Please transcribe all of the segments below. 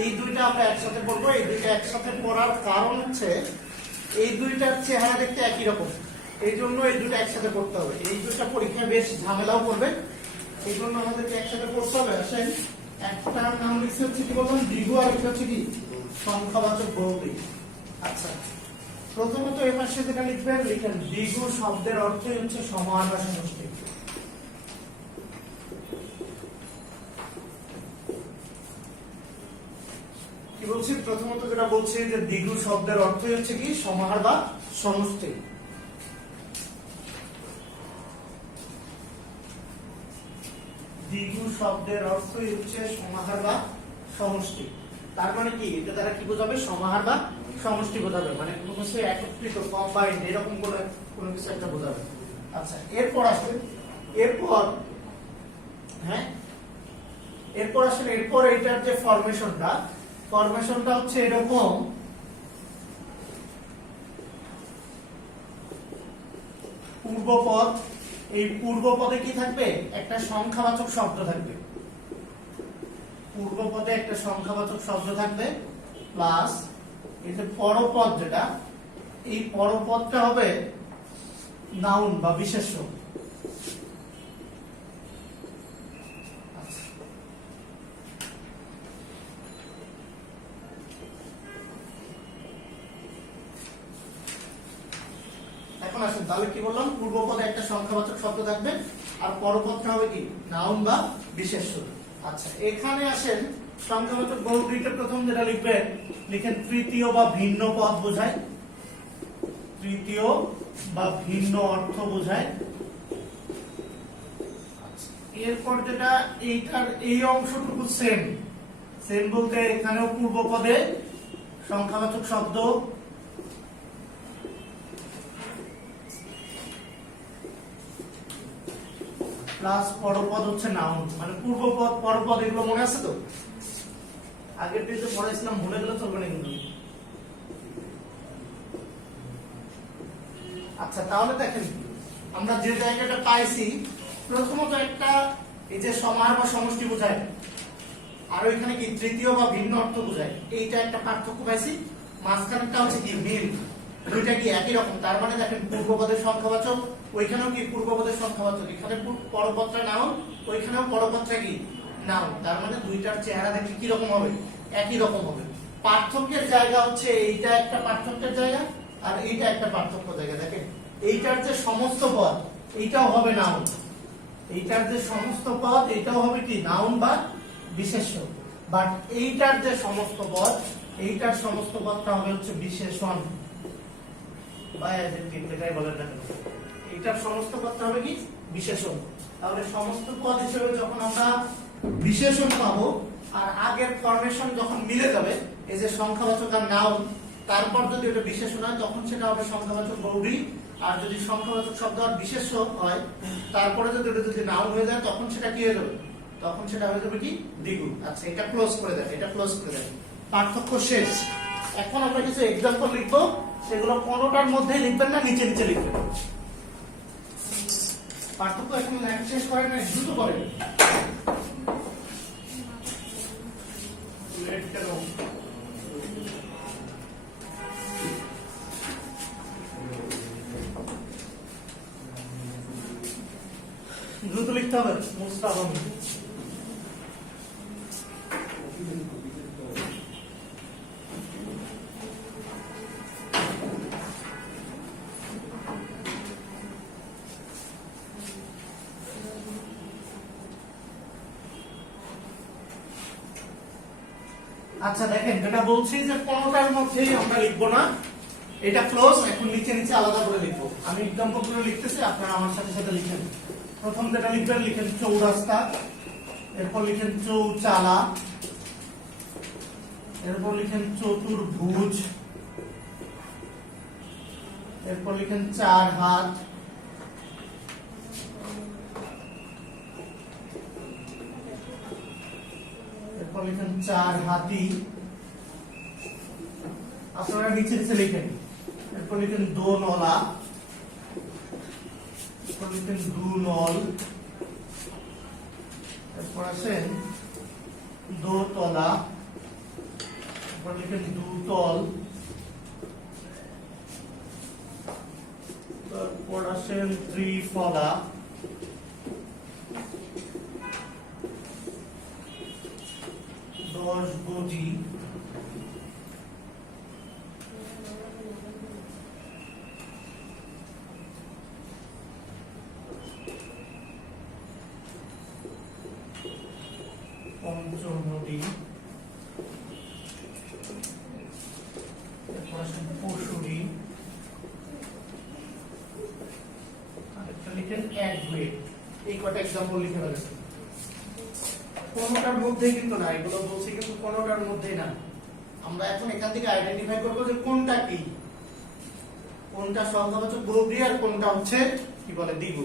এই দুইটা আমরা একসাথে পড়বো। এই দুইটা একসাথে পড়ার কারণ হচ্ছে এই দুইটার চেহারা দেখতে একই রকম, এই জন্য এই দুটো একসাথে পড়তে হবে। এই দুটো পরীক্ষায় বেশ ঝামেলাও করবে, এই জন্য আমাদেরকে একসাথে পড়তে হবে। আসেন, একটার নাম লিখছে হচ্ছে কি বললাম, দ্বিগু, আর একটা হচ্ছে কি সংখ্যাবাচক বহুব্রী। আচ্ছা, প্রথমত এই পাশে যেটা লিখবেন, লিখেন দ্বিগু শব্দের অর্থই হচ্ছে সমাহার বা সমষ্টি। কি বলছি? প্রথমত যেটা বলছি যে দ্বিগু শব্দের অর্থই হচ্ছে কি সমাহার বা সমষ্টি। দ্বিগু শব্দের অর্থই হচ্ছে সমাহার বা সমষ্টি। তার মানে কি, এটা দ্বারা কি বোঝাবে? সমাহার বা সমষ্টি বোঝাবে, মানে কোনো কিছু একত্রিত, কম্বাইন্ড, এরকম কোনো কিছু একটা বোঝাবে। আচ্ছা, এরপর আসলে এরপর এটার যে ফরমেশনটা হচ্ছে এরকম। পূর্বপদ, এই পূর্বপদে কি থাকবে? একটা সংখ্যাবাচক শব্দ থাকবে। পূর্বপদে একটা সংখ্যাবাচক শব্দ থাকবে, প্লাস এই যে পরপদ, যেটা এই পরপদটা হবে নাউন বা বিশেষ্য। এখন আসেন, তাহলে কি বললাম? পূর্বপদে একটা সংখ্যাবাচক শব্দ থাকবে, আর পরপদটা হবে কি নাউন বা বিশেষ্য। আচ্ছা, এখানে আসেন, সংখ্যাবাচক বহুব্রীতে প্রথম যেটা লিখবেন, লিখেন তৃতীয় বা ভিন্ন পদ বোঝায়, তৃতীয় বা ভিন্ন অর্থ বোঝায়। এরপর যেটা এইটার এই অংশটুকু সেম বলতে এখানেও পূর্বপদে সংখ্যাবাচক শব্দ, প্লাস পরপদ হচ্ছে নাউন, মানে পূর্বপদ পরপদ এগুলো মনে আছে তো? আগের দিন তো পড়াইছিলাম, ভুলে গেলে চলবে না কিন্তু। আচ্ছা, তাহলে দেখেন আমরা যে জায়গাটা পাইছি, প্রথমত একটা এই যে সমাহার বা সমষ্টি বোঝায়, আর ওইখানে কি তৃতীয় বা ভিন্ন অর্থ বোঝায়, এইটা একটা পার্থক্য পাইছি। মাঝখানেরটা হচ্ছে কি মিল, দুইটা কি একই রকম। তার মানে দেখেন পূর্বপদের সংখ্যাবাচক, ওইখানেও কি পূর্বপদের সংখ্যাবাচক, এখানে পরপদটা নাউন, ওইখানেও পরপদটা কি নাউন। তার মানে দুইটার চেহারা দেখে কি রকম হবে? একই রকম হবে। পার্থক্যের জায়গা হচ্ছে এইটা একটা পার্থক্যের জায়গা, আর এইটা একটা পার্থক্য জায়গা। দেখেন এইটার যে সমস্ত পদ, এইটাও হবে নাউন, এইটার যে সমস্ত পদ, এটাও হবে কি নাউন বা বিশেষ্য। বাট এইটার যে সমস্ত পদ, এইটার সমস্ত পদটা হবে হচ্ছে বিশেষণ বা অ্যাডজেক্টিভ, যেটাই বলেন না কেন, এইটার সমস্ত পদটা হবে কি বিশেষণ। তাহলে সমস্ত পদ হিসেবে যখন আমরা বিশেষণ পাবো, আর আগের ফরমেশন যখন মিলে যাবে, এই যে সংখ্যাবাচক আর নাউন, তারপর যদি ওটা বিশেষণ হয় তখন সেটা হবে সংখ্যাবাচক বহুব্রী। আর যদি সংখ্যাবাচক শব্দ আর বিশেষ্য হয়, তারপরে যদি ওটা যদি নাউন হয়ে যায়, তখন সেটা কি হয়ে যাবে? তখন সেটা হয়ে যাবে কি দ্বিগু। আচ্ছা, এটা ক্লোজ করে দেন, এটা ক্লোজ করে দেন, পার্থক্য শেষ। এখন আমরা কিছু এক্সাম্পল লিখবো, সেগুলো কোনোটার মধ্যে লিখবেন না, নিচে নিচে লিখবেন। পার্থক্য এখন শেষ করেন না, দ্রুত করেন। দ্রুত লিখতে হবে, মুস্তাফ। আচ্ছা, দেখেন যেটা বলছি যে কোনোটার মধ্যেই আমরা লিখবো না, এটা ক্লোজ। এখন নিচে নিচে আলাদা করে লিখবো। আমি এক্সাম্পল গুলো লিখতেছি, আপনারা আমার সাথে সাথে লিখেন। প্রথম যেটা লিখবেন, লিখেন চৌরাস্তা, এরপর লিখেন চৌচালা, এরপর লিখেন চতুর্ভুজ, এরপর লিখেন চার হাত, এরপর লিখেন চার হাতি। আপনারা নিচে নিচে লিখেন। এরপর লিখেন দোনলা, এরপর লিখেন দুনল, এরপর আসেন দোতলা, তারপর লিখেন দুতল, তারপর আসেন ত্রিফলা, দশভুজি, পঞ্চনদী, পশুরি, আরেকটা লিখেন অ্যাডওয়েট। এই কটা এক্সাম্পল লিখে ফেলেছেন। কোনটার মধ্যে কিন্তু না, এগুলো বলছি কিন্তু কোনটার মধ্যেই না। আমরা এখন এখান থেকে আইডেন্টিফাই করবো যে কোনটা কি, কোনটা সংখ্যাবাচক বহুব্রী আর কোনটা হচ্ছে কি বলে দ্বিগু।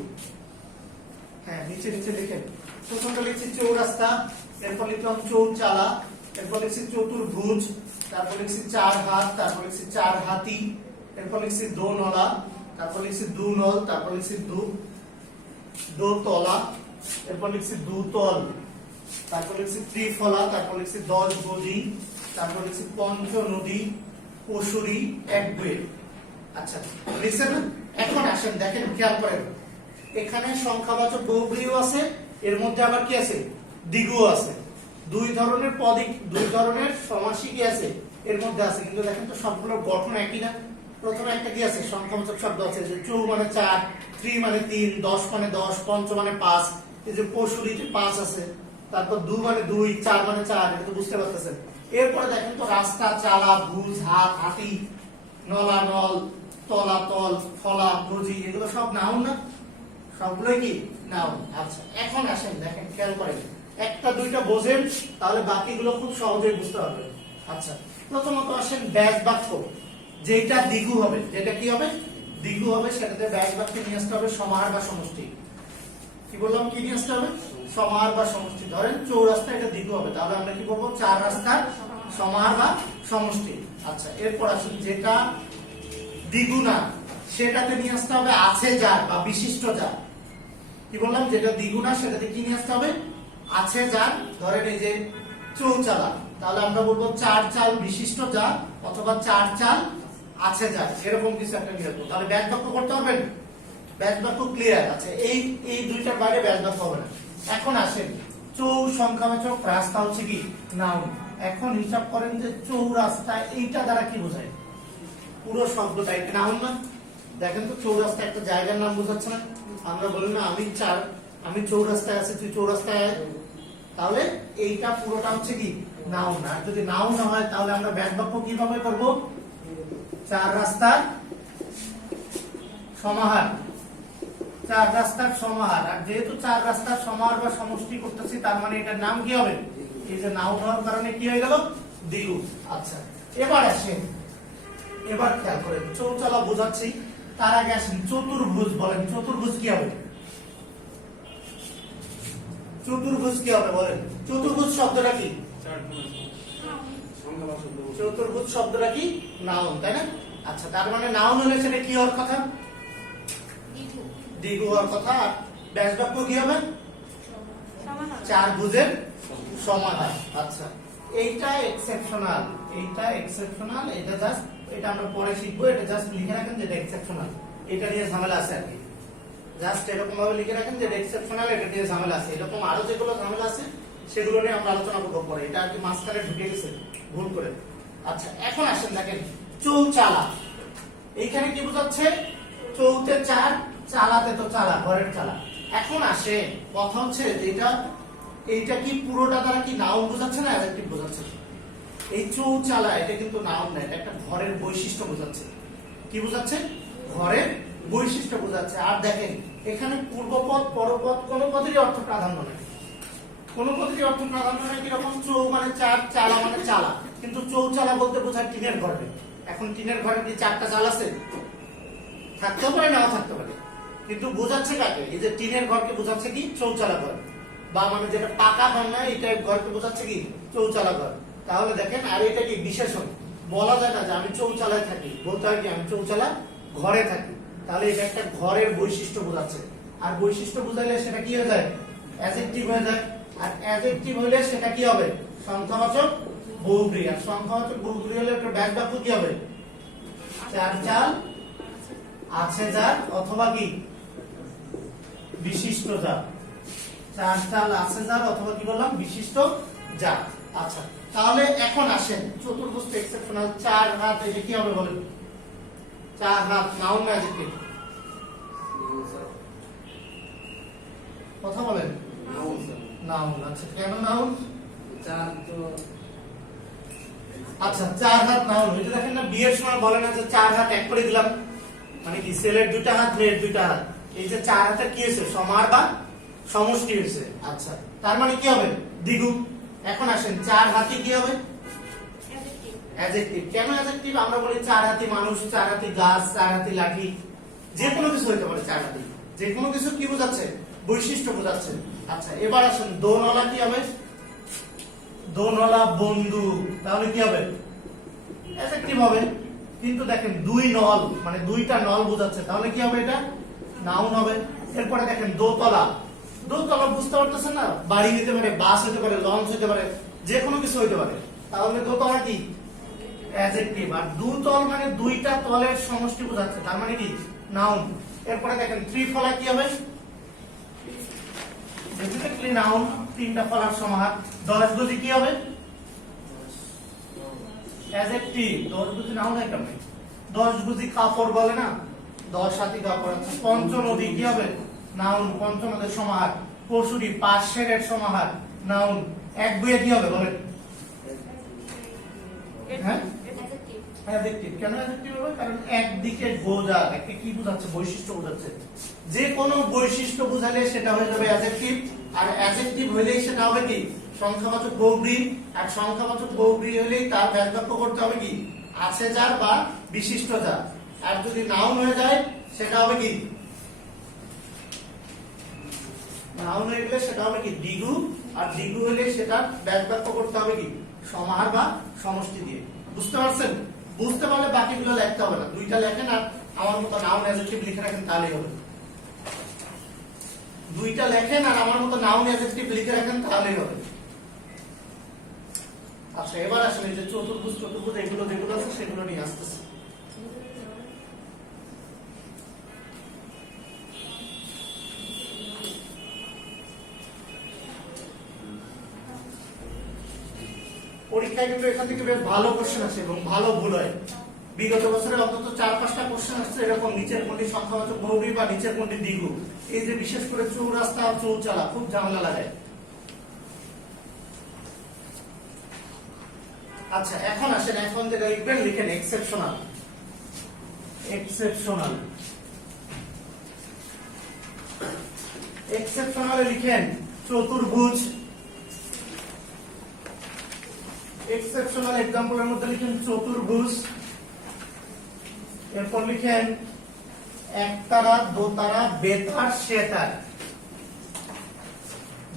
হ্যাঁ, নিচে নিচে লিখেন। প্রথমটা লিখছি চৌরাস্তা, এরপর লিখলাম চৌচালা, এরপর লিখছি চতুর্ভুজ, তারপর লিখছি চার হাত, তারপর লিখছি চার হাতি, এরপর লিখছি দোনলা, তারপর লিখছি দুনল, তারপর লিখছি দোতলা, এরপর লিখছি দুতল, তারপর লিখছি ত্রিফলা, তারপর লিখছি দশভুজি, তারপর লিখছি পঞ্চনদী, পশুরি, অ্যাডওয়েট। আচ্ছা, লিখছেন না? এখন আসেন দেখেন, খেয়াল করেন, এখানে সংখ্যাবাচক বহুব্রীও আছে, এর মধ্যে আবার কি আছে, দ্বিগুও আছে। দুই ধরনের পদই, দুই ধরনের সমাসই কি আছে এর মধ্যে আছে। কিন্তু দেখেন তো সবগুলোর গঠন একই না। প্রথমে একটা কি আছে, সংখ্যাবাচক শব্দ আছে, যে চৌ মানে 4, ত্রি মানে 3, 10 মানে 10, পঞ্চ মানে 5, এই যে পশুরিতে 5 আছে, তারপর 2 মানে 2, 4 মানে 4, এটা তো বুঝতে পারতেছেন। এরপরে দেখেন তো রাস্তা, চালা, ভুজ, হাত, হাতি, নলা, নল, তলা, তল, ফলা, ভুজি, এগুলো সব নাউন না? সবগুলোই কি নাউন। আচ্ছা, এখন আসেন দেখেন, খেয়াল করেন, একটা দুইটা বোঝেন তাহলে বাকিগুলো খুব সহজেই বুঝতে পারবেন। আচ্ছা, প্রথমত আসেন ব্যাস বাক্য, যেটা দ্বিগু হবে, যেটা কি হবে দ্বিগু হবে, সেটাতে ব্যাস বাক্য নিয়ে আসতে হবে সমাহার বা সমষ্টি। কি বললাম, কি নিয়ে আসতে হবে, সমাহার বা সমষ্টি। ধরেন চৌরাস্তা, এটা দ্বিগু হবে, তাহলে আমরা কি বলবো, চার রাস্তার সমাহার বা সমষ্টি। আচ্ছা, এরপর আসেন যেটা দ্বিগু না, সেটাতে নিয়ে আসতে হবে আছে যার বা বিশিষ্ট যার। কি বললাম, যেটা দ্বিগু না সেটাতে কি নিয়ে আসতে হবে, আছে যার। ধরেন এই যে চৌচালা, তাহলে আমরা বলবো 4 চাল বিশিষ্ট যার, অথবা 4 চাল আছে যার, এরকম কিছু একটা নিয়ে আসবো। তাহলে ব্যাস বাক্য করতে পারবেন, ব্যাস বাক্য ক্লিয়ার আছে। এই দুইটার বাইরে ব্যাস বাক্য হবে না। এখন আসেন, চৌ সংখ্যাবাচক, রাস্তা হচ্ছে কি নাউন। এখন হিসাব করেন যে চৌরাস্তা, এইটা দ্বারা কি বোঝায়, পুরো শব্দটা এটা নাউন না? দেখেন তো, চৌরাস্তা একটা জায়গার নাম বোঝাচ্ছে না? আমরা বলি না, আমি চৌরাস্তায় আছি, তুই চৌরাস্তায় আয়, তাহলে এইটা পুরোটা হচ্ছে কি নাউন। আর যদি নাউন না হয় তাহলে আমরা ব্যাস বাক্য কিভাবে করব, চার রাস্তার সমাহার, চার রাস্তার সমাহার। আর যেহেতু চার রাস্তার সমাহার বা সমষ্টি করতেছি, তার মানে এটার নাম কি হবে, এই যে নাউন হওয়ার কারণে কি হয়ে গেল, দ্বিগু। আচ্ছা, এবার আসেন, এবার খেয়াল করেন, চৌচালা বোঝাচ্ছি, তার আগে আসেন চতুর্ভুজ। বলেন চতুর্ভুজ কি হবে, চতুর্ভুজ কি হবে বলেন। চতুর্ভুজ শব্দটা কি, চতুর্ভুজ শব্দটা কি নাউন, তাই না? আচ্ছা, তার মানে নাউন হলে সেটা কি হওয়ার কথা, দ্বিগু হওয়ার কথা। আর ব্যাস বাক্য কি হবে, চার ভুজের সমাহার। আচ্ছা, এইটা এক্সেপশনাল, এইটা এক্সেপশনাল, এটা জাস্ট, এটা আমরা পরে শিখবো, এটা জাস্ট লিখে রাখেন যেটা এক্সেপশনাল, এটা নিয়ে ঝামেলা আছে আর কি। জাস্ট এরকম ভাবে লিখে রাখেন যে এক্সেপশনাল, এটা নিয়ে ঝামেলা আছে। এরকম আরো যেগুলো ঝামেলা আছে সেগুলো নিয়ে আমরা আলোচনা করবো পরে, এটা আর কি মাঝখানে ঢুকে গেছে ভুল করে। আচ্ছা, এখন আসেন দেখেন, চৌচালা, এইখানে কি বোঝাচ্ছে, চৌতে 4, চালাতে তো চালা, ঘরের চালা। এখন আসে কথা হচ্ছে, যেটা এইটা কি পুরোটা দ্বারা কি নাউন বোঝাচ্ছে না অ্যাডজেক্টিভ বোঝাচ্ছে? এই চৌচালা এটা কিন্তু নাউন না, এটা একটা ঘরের বৈশিষ্ট্য বোঝাচ্ছে। কি বোঝাচ্ছে, ঘরের বৈশিষ্ট্য বোঝাচ্ছে। আর দেখেন, এখানে পূর্বপদ পরপদ কোন পদেরই অর্থ প্রাধান্য নেই, কোন পদেরই অর্থ প্রাধান্য নেই। কিরকম, চৌ মানে 4, চালা মানে চালা, কিন্তু চৌচালা বলতে বোঝায় টিনের ঘরে। এখন টিনের ঘরে কি 4টা চাল আছে? থাকতেও পারে, নাও থাকতে পারে, কিন্তু বোঝাচ্ছে কাকে, এই যে টিনের ঘরকে বোঝাচ্ছে কি চৌচালা ঘর, বা মানে যেটা পাকা ঘর নয় এই টাইপ ঘরকে বোঝাচ্ছে কি চৌচালা ঘর। তাহলে দেখেন, আর এটা কি বিশেষণ, বলা যায় না যে আমি চৌচালায় থাকি, বলতে হয় কি আমি চৌচালা ঘরে থাকি। তাহলে এটা একটা ঘরের বৈশিষ্ট্য বোঝাচ্ছে। আর বৈশিষ্ট্য বোঝাইলে সেটা কি হয়ে যায়, অ্যাডজেক্টিভ হয়ে যায়। আর অ্যাডজেক্টিভ হইলে সেটা কি হবে, সংখ্যাবাচক বহুব্রী। আর সংখ্যাবাচক বহুব্রী হলে একটা ব্যাস বাক্য কি হবে? চার চাল আছে যার অথবা কি বিশিষ্ট যার। চার চাল আছে যার অথবা কি বললাম বিশিষ্ট যার। আচ্ছা তাহলে এখন আসেন চতুর্ভুজ এক্সেপশনাল। চার হাত এটা কি হবে বলেন? চার হাত নাউন না অ্যাডজেক্টিভ? কথা বলেন। নাউন। আচ্ছা কেন নাউন? আচ্ছা চার হাত নাউন। এটা দেখেন না বিয়ের সময় বলে না যে চার হাত এক করে দিলাম, মানে কি ছেলের দুইটা হাত মেয়ের দুইটা হাত। এই যে চার হাতে কি হয়েছে? সমার বা সমষ্টি হয়েছে। আচ্ছা তার মানে কি হবে? দ্বিগু। এখন আসেন চার হাতি কি হবে? অ্যাডজেক্টিভ। কেন অ্যাডজেক্টিভ? আমরা বলি চার হাতি মানুষ, চার হাতি গাছ, চার হাতি লাঠি, যে কোনো কিছু হইতে পারে। চার হাতি যে কোনো কিছু কি বোঝাচ্ছে? বৈশিষ্ট্য বোঝাচ্ছে। আচ্ছা এবার আসেন দোনলা কি হবে? দোনলা বন্ধু। তাহলে কি হবে? অ্যাডজেক্টিভ হবে। কিন্তু দেখেন দুই নল, মানে দুইটা নল বোঝাচ্ছে, তাহলে কি হবে? এটা নাউন হবে। এরপরে দেখেন দোতলা। দোতলা বুঝতে পারতেছেন না? বাড়ি হতে পারে, বাস হতে পারে, লঞ্চ হতে পারে, যে কোনো কিছু হতে পারে। তাহলে দোতলা কি? অ্যাডজেক্টিভ। আর দুতল মানে দুইটা তলের সমষ্টি বোঝাচ্ছে, তার মানে কি? নাউন। এরপরে দেখেন ত্রিফলা কি হবে? ডেফিনেটলি নাউন, তিনটা ফলার সমাহার। দশ গজি কি হবে? অ্যাডজেক্টিভ। দশ গজি নাউন হয় কেমন? দশ গজি কাপড় বলে না, দশ হাতি কাপড়। আছে পঞ্চনদী কি হবে? নাউন, পঞ্চনদের সমাহার। পশুরি পাশের সমাহার, নাউন। এক বইয়ে কি হবে বলেন? হ্যাঁ অ্যাডজেক্টিভ। কেন অ্যাডজেক্টিভ হবে? কারণ একদিকে বোঝা, একটা কি বোঝাচ্ছে? বৈশিষ্ট্য বোঝাচ্ছে। যে কোনো বৈশিষ্ট্য বোঝালে সেটা হয়ে যাবে অ্যাডজেক্টিভ। আর অ্যাডজেক্টিভ হইলেই সেটা হবে কি? সংখ্যাবাচক বহুব্রী। আর সংখ্যাবাচক বহুব্রী হইলেই তার ব্যাস বাক্য করতে হবে কি? আছে যার বা বিশিষ্ট যার। আর যদি নাউন হয়ে যায় সেটা হবে কি? নাউন হয়ে গেলে সেটা হবে কি? দ্বিগু। আর দ্বিগু হলে সেটা ব্যাস বাক্য করতে হবে কি? সমাহার বা সমষ্টি দিয়ে। বুঝতে পারছেন? বুঝতে পারলে বাকিগুলো লিখতে হবে না। দুইটা লেখেন আর আমার মতো নাউন অ্যাডজেক্টিভ লিখে রাখেন, তাহলেই হবে। দুইটা লেখেন আর আমার মতো নাউন অ্যাডজেক্টিভ লিখে রাখেন, তাহলেই হবে। আচ্ছা এবার আসেন এই যে চতুর্ভুজ এগুলো যেগুলো আছে সেগুলো নিয়ে আসতেছে। পরীক্ষায় কিন্তু এখান থেকে বেশ ভালো কোশ্চেন আসে এবং ভালো ভুল হয়। বিগত বছরে অন্তত 4-5টা কোশ্চেন আসছে এরকম, নিচের কোনটি সংখ্যাবাচক বহুব্রী বা নিচের কোনটি দ্বিগু। এই যে বিশেষ করে চৌরাস্তা আর চৌচালা খুব ঝামেলা লাগায়। আচ্ছা এখন আসেন, এখন যেটা লিখবেন লিখেন এক্সেপশনাল। এক্সেপশনাল। এক্সেপশনালে লিখেন চতুর্ভুজ। এক্সেপশনাল এক্সাম্পলের মধ্যে লিখেন চতুর্ভুজ। এরপর লিখেন একতারা, দোতারা, বেতার, সেতার।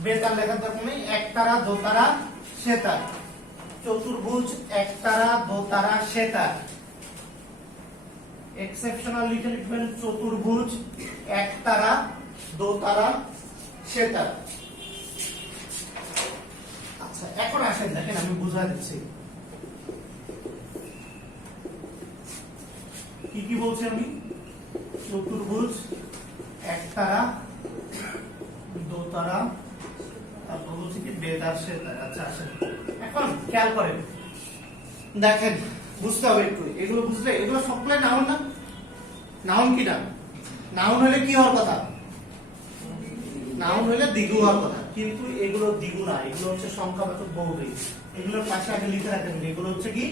বেতার লেখার দরকার নেই, একতারা, দোতারা, সেতার। চতুর্ভুজ একতারা, দোতারা, সেতার। এক্সেপশনাল লিখে লিখবেন চতুর্ভুজ একতারা, দোতারা, সেতার। আচ্ছা এখন আসেন দেখেন আমি বুঝা দিচ্ছি কি কি বলছি আমি। চতুর্ভুজ একতারা, দোতারা, তারপর বলছি কি বেতার, সেতার। আচ্ছা আসেন এখন খেয়াল করেন, দেখেন বুঝতে হবে একটু। এগুলো বুঝলে, এগুলো সবগুলো নাউন না? নাউন কি না? নাউন হলে কি হওয়ার কথা? নাউন হলে দ্বিগু হওয়ার কথা, কিন্তু এগুলো দ্বিগু না, এগুলো হচ্ছে সংখ্যাবাচক বহুব্রী। এগুলোর পাশে আগে লিখে রাখেন এগুলো হচ্ছে কি?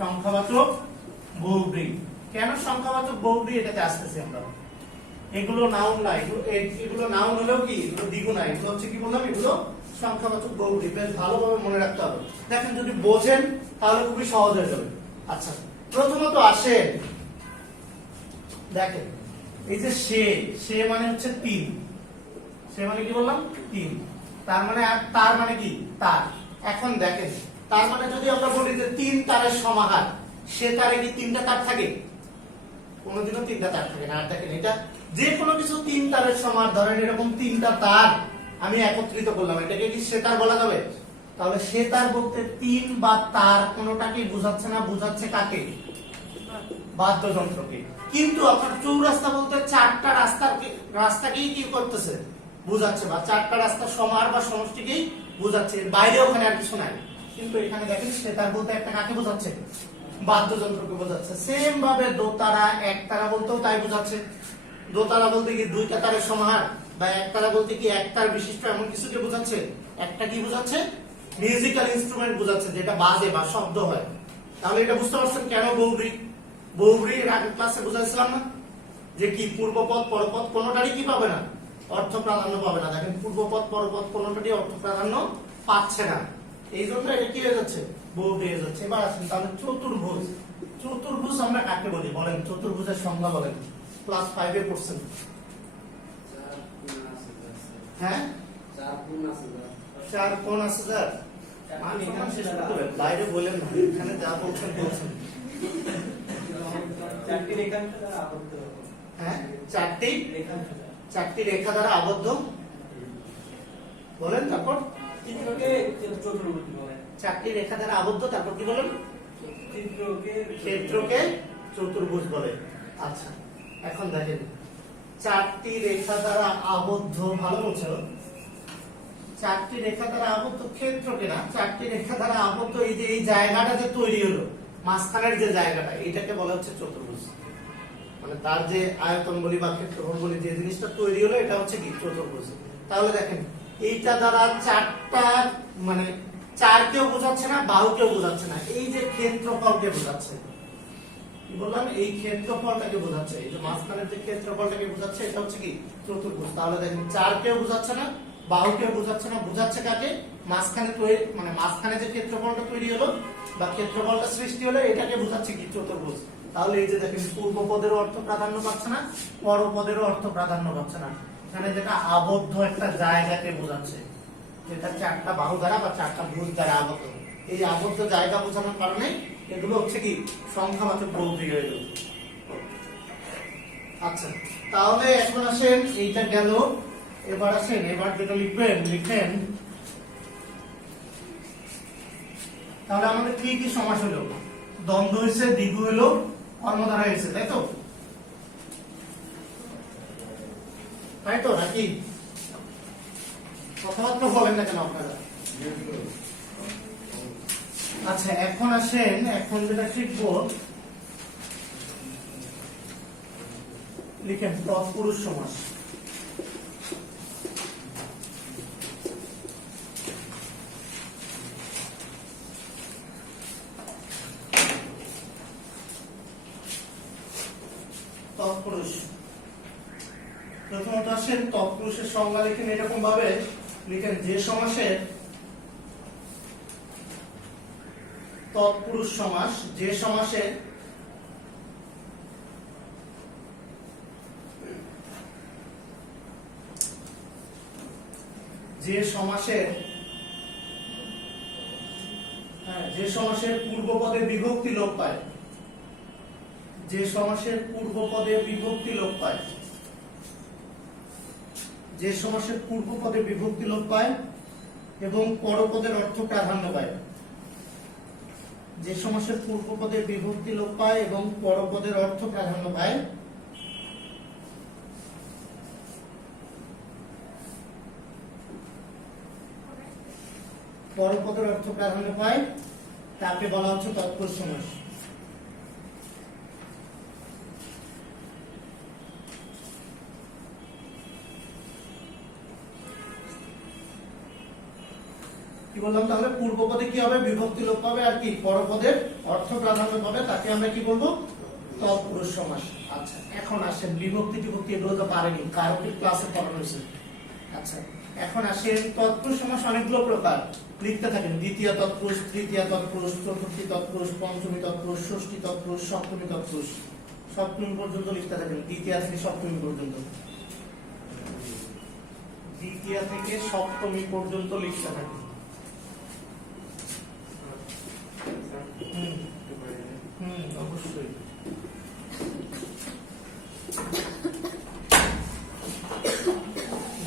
সংখ্যাবাচক বহুব্রী। কেন সংখ্যাবাচক বহুব্রী এটাতে আসতেছি আমরা। এগুলো নাউন না, এগুলো নাউন হলেও কি এগুলো দ্বিগু না, এগুলো হচ্ছে কি বললাম? এগুলো সংখ্যাবাচক বহুব্রী। বেশ ভালোভাবে মনে রাখতে হবে। দেখেন যদি বোঝেন তাহলে খুবই সহজ হয়ে যাবে। আচ্ছা প্রথমত আসেন দেখেন এই যে সে মানে হচ্ছে 3। সে মানে কি বললাম? 3। তার মানে আর তার মানে কি? তার। এখন দেখেন তার মানে যদি আমরা বলি যে 3 তারের সমাহার, সে তারে কি 3টা তার থাকে? কোনোদিনও 3টা তার থাকে না। আর দেখেন এটা যে কোনো কিছু 3 তারের সমাহার, ধরেন এরকম 3টা তার আমি একত্রিত করলাম, এটাকে কি সে তার বলা যাবে? তাহলে সে তার বলতে তিন বা তার কোনোটাকে বোঝাচ্ছে না, বোঝাচ্ছে কাকে? বাদ্যযন্ত্রকে। কিন্তু আপনার চৌরাস্তা বলতে চারটা রাস্তাকেই কি করতেছে? বোঝাচ্ছে, বা চারটা রাস্তার সমাহার বা সমষ্টিকেই বোঝাচ্ছে, এর বাইরে ওখানে আর কিছু নাই। কিন্তু এখানে দেখেন সে তার বলতে একটা কাকে বোঝাচ্ছে? বাদ্যযন্ত্রকে বোঝাচ্ছে। সেম ভাবে দোতারা একতারা বলতেও তাই বোঝাচ্ছে। দোতারা বলতে কি দুইটা তারের সমাহার, বা একতারা বলতে কি একতার বিশিষ্ট এমন কিছুকে বোঝাচ্ছে। একটা কি বোঝাচ্ছে? মিউজিক্যাল ইনস্ট্রুমেন্ট বোঝাচ্ছে, যেটা বাজে বা শব্দ হয়। তাহলে এটা বুঝতে পারছেন কেন বহুব্রী? বহুব্রী এর আগের ক্লাসে বুঝাইছিলাম না যে কি পূর্বপদ পরপদ কোনোটারই কি পাবে না, অর্থ প্রাধান্য পাবে না। দেখেন পূর্বপদ পরপদ কোনোটারই অর্থ প্রাধান্য পাচ্ছে না, এই জন্য এটা কি হয়ে যাচ্ছে? বহুব্রী হয়ে যাচ্ছে। এবার আসেন তাহলে চতুর্ভুজ। চতুর্ভুজ আমরা কাকে বলি বলেন? চতুর্ভুজের সংজ্ঞা বলেন, ক্লাস 5 এ পড়ছেন। হ্যাঁ, চার কোণ আছে স্যার। আমি এখানে শেষ করতে হবে, বাইরে বলেন না, এখানে যা বলছেন বলছেন। চারটি রেখাংশ দ্বারা আবদ্ধ। হ্যাঁ, চারটি রেখা দ্বারা আবদ্ধ বলেন। তারপর চতুর্ভুজ বলেন। চারটি রেখা দ্বারা আবদ্ধ, তারপর কি বলেন? ক্ষেত্রকে চতুর্ভুজ বলে। আচ্ছা, এখন দেখেন চারটি রেখা দ্বারা আবদ্ধ, ভালো বলছো। চারটি রেখা দ্বারা আবদ্ধ ক্ষেত্রকে না, চারটি রেখা দ্বারা আবদ্ধ এই যে এই জায়গাটা যে তৈরি হলো, মাঝখানের যে জায়গাটা, এটাকে বলা হচ্ছে চতুর্ভুজ। মানে তার যে আয়তন বলি বা ক্ষেত্রফল বলি, যে জিনিসটা তৈরি হলো, এটা হচ্ছে কি? চতুর্ভুজ। তাহলে দেখেন এইটা দ্বারা চারটা, মানে চারকেও বোঝাচ্ছে না, বাহুকেও বোঝাচ্ছে না, এই যে ক্ষেত্রফলকে বোঝাচ্ছে। কি বললাম? এই ক্ষেত্রফলটাকে বোঝাচ্ছে, এই যে মাঝখানের যে ক্ষেত্রফলটাকে বোঝাচ্ছে, এটা হচ্ছে কি? চতুর্ভুজ। তাহলে দেখেন চারকেও বোঝাচ্ছে না, বাহুকেও বোঝাচ্ছে না, বোঝাচ্ছে কাকে? মাঝখানে তৈরি, মানে মাঝখানে যে ক্ষেত্রফলটা তৈরি হলো বা ক্ষেত্রফলটা সৃষ্টি হলো, এটাকে বোঝাচ্ছে কি? চতুর্ভুজ। তাহলে এই যে দেখেন পূর্বপদেরও অর্থ প্রাধান্য পাচ্ছে না, পরপদেরও অর্থ প্রাধান্য পাচ্ছে না, এখানে যেটা আবদ্ধ একটা জায়গাকে বোঝাচ্ছে, যেটা চারটা বাহু দ্বারা বা চারটা ভুজ দ্বারা আবদ্ধ। এই আবদ্ধ জায়গা বোঝানোর কারণে এগুলো হচ্ছে কি? সংখ্যাবাচক বহুব্রী হয়ে গেল। আচ্ছা, তাহলে এখন আসেন, এইটা গেল। এবার আসেন, এবার যেটা লিখবেন লিখেন, তাহলে আমাদের কি কি সমাস হলো? দ্বন্দ্ব হয়েছে, দ্বিগু হলো, কর্মধারা হয়েছে, তাই তো? তাই তো নাকি? কথাবার্তা বলেন না কেন আপনারা? আচ্ছা, এখন আসেন, এখন যেটা শিখবো, লিখেন তৎপুরুষ সমাস। তৎপুরুষ, প্রথমত আসেন তৎপুরুষের সংজ্ঞা লিখেন এরকম ভাবে, লিখেন যে সমাসের তৎপুরুষ সমাস, যে সমাসের পূর্বপদে বিভক্তি লোপ পায়, যে সমাসের পূর্বপদে বিভক্তি লোপ পায়, যে সমাসের পূর্বপদে বিভক্তি লোপ পায় এবং পরপদের অর্থ প্রাধান্য পায়, যে সমাসের পূর্বপদে বিভক্তি লোপ পায় এবং পরপদের অর্থ প্রাধান্য পায়, পরপদের অর্থ প্রাধান্য পায়, তাকে বলা হচ্ছে তৎপুরুষ সমাস। কি বললাম? তাহলে পূর্বপদে কি হবে? বিভক্তি লোপ পাবে, আর কি? পরপদের অর্থ প্রাধান্য পাবে, তাকে আমরা কি বলবো? তৎপুরুষ সমাস। আচ্ছা, এখন আসেন বিভক্তি টিভক্তি এগুলো তো পারেনি, কারকের ক্লাসে পড়ানো হয়েছে। আচ্ছা, এখন আসেন তৎপুরুষ সমাস অনেকগুলো প্রকার, লিখতে থাকেন। দ্বিতীয় তৎপুরুষ, তৃতীয় তৎপুরুষ, চতুর্থী তৎপুরুষ, পঞ্চমী তৎপুরুষ, ষষ্ঠী তৎপুরুষ, সপ্তমী তৎপুরুষ, সপ্তমী পর্যন্ত লিখতে থাকেন, দ্বিতীয় থেকে সপ্তমী পর্যন্ত, দ্বিতীয় থেকে সপ্তমী পর্যন্ত লিখতে থাকেন। অবশ্যই।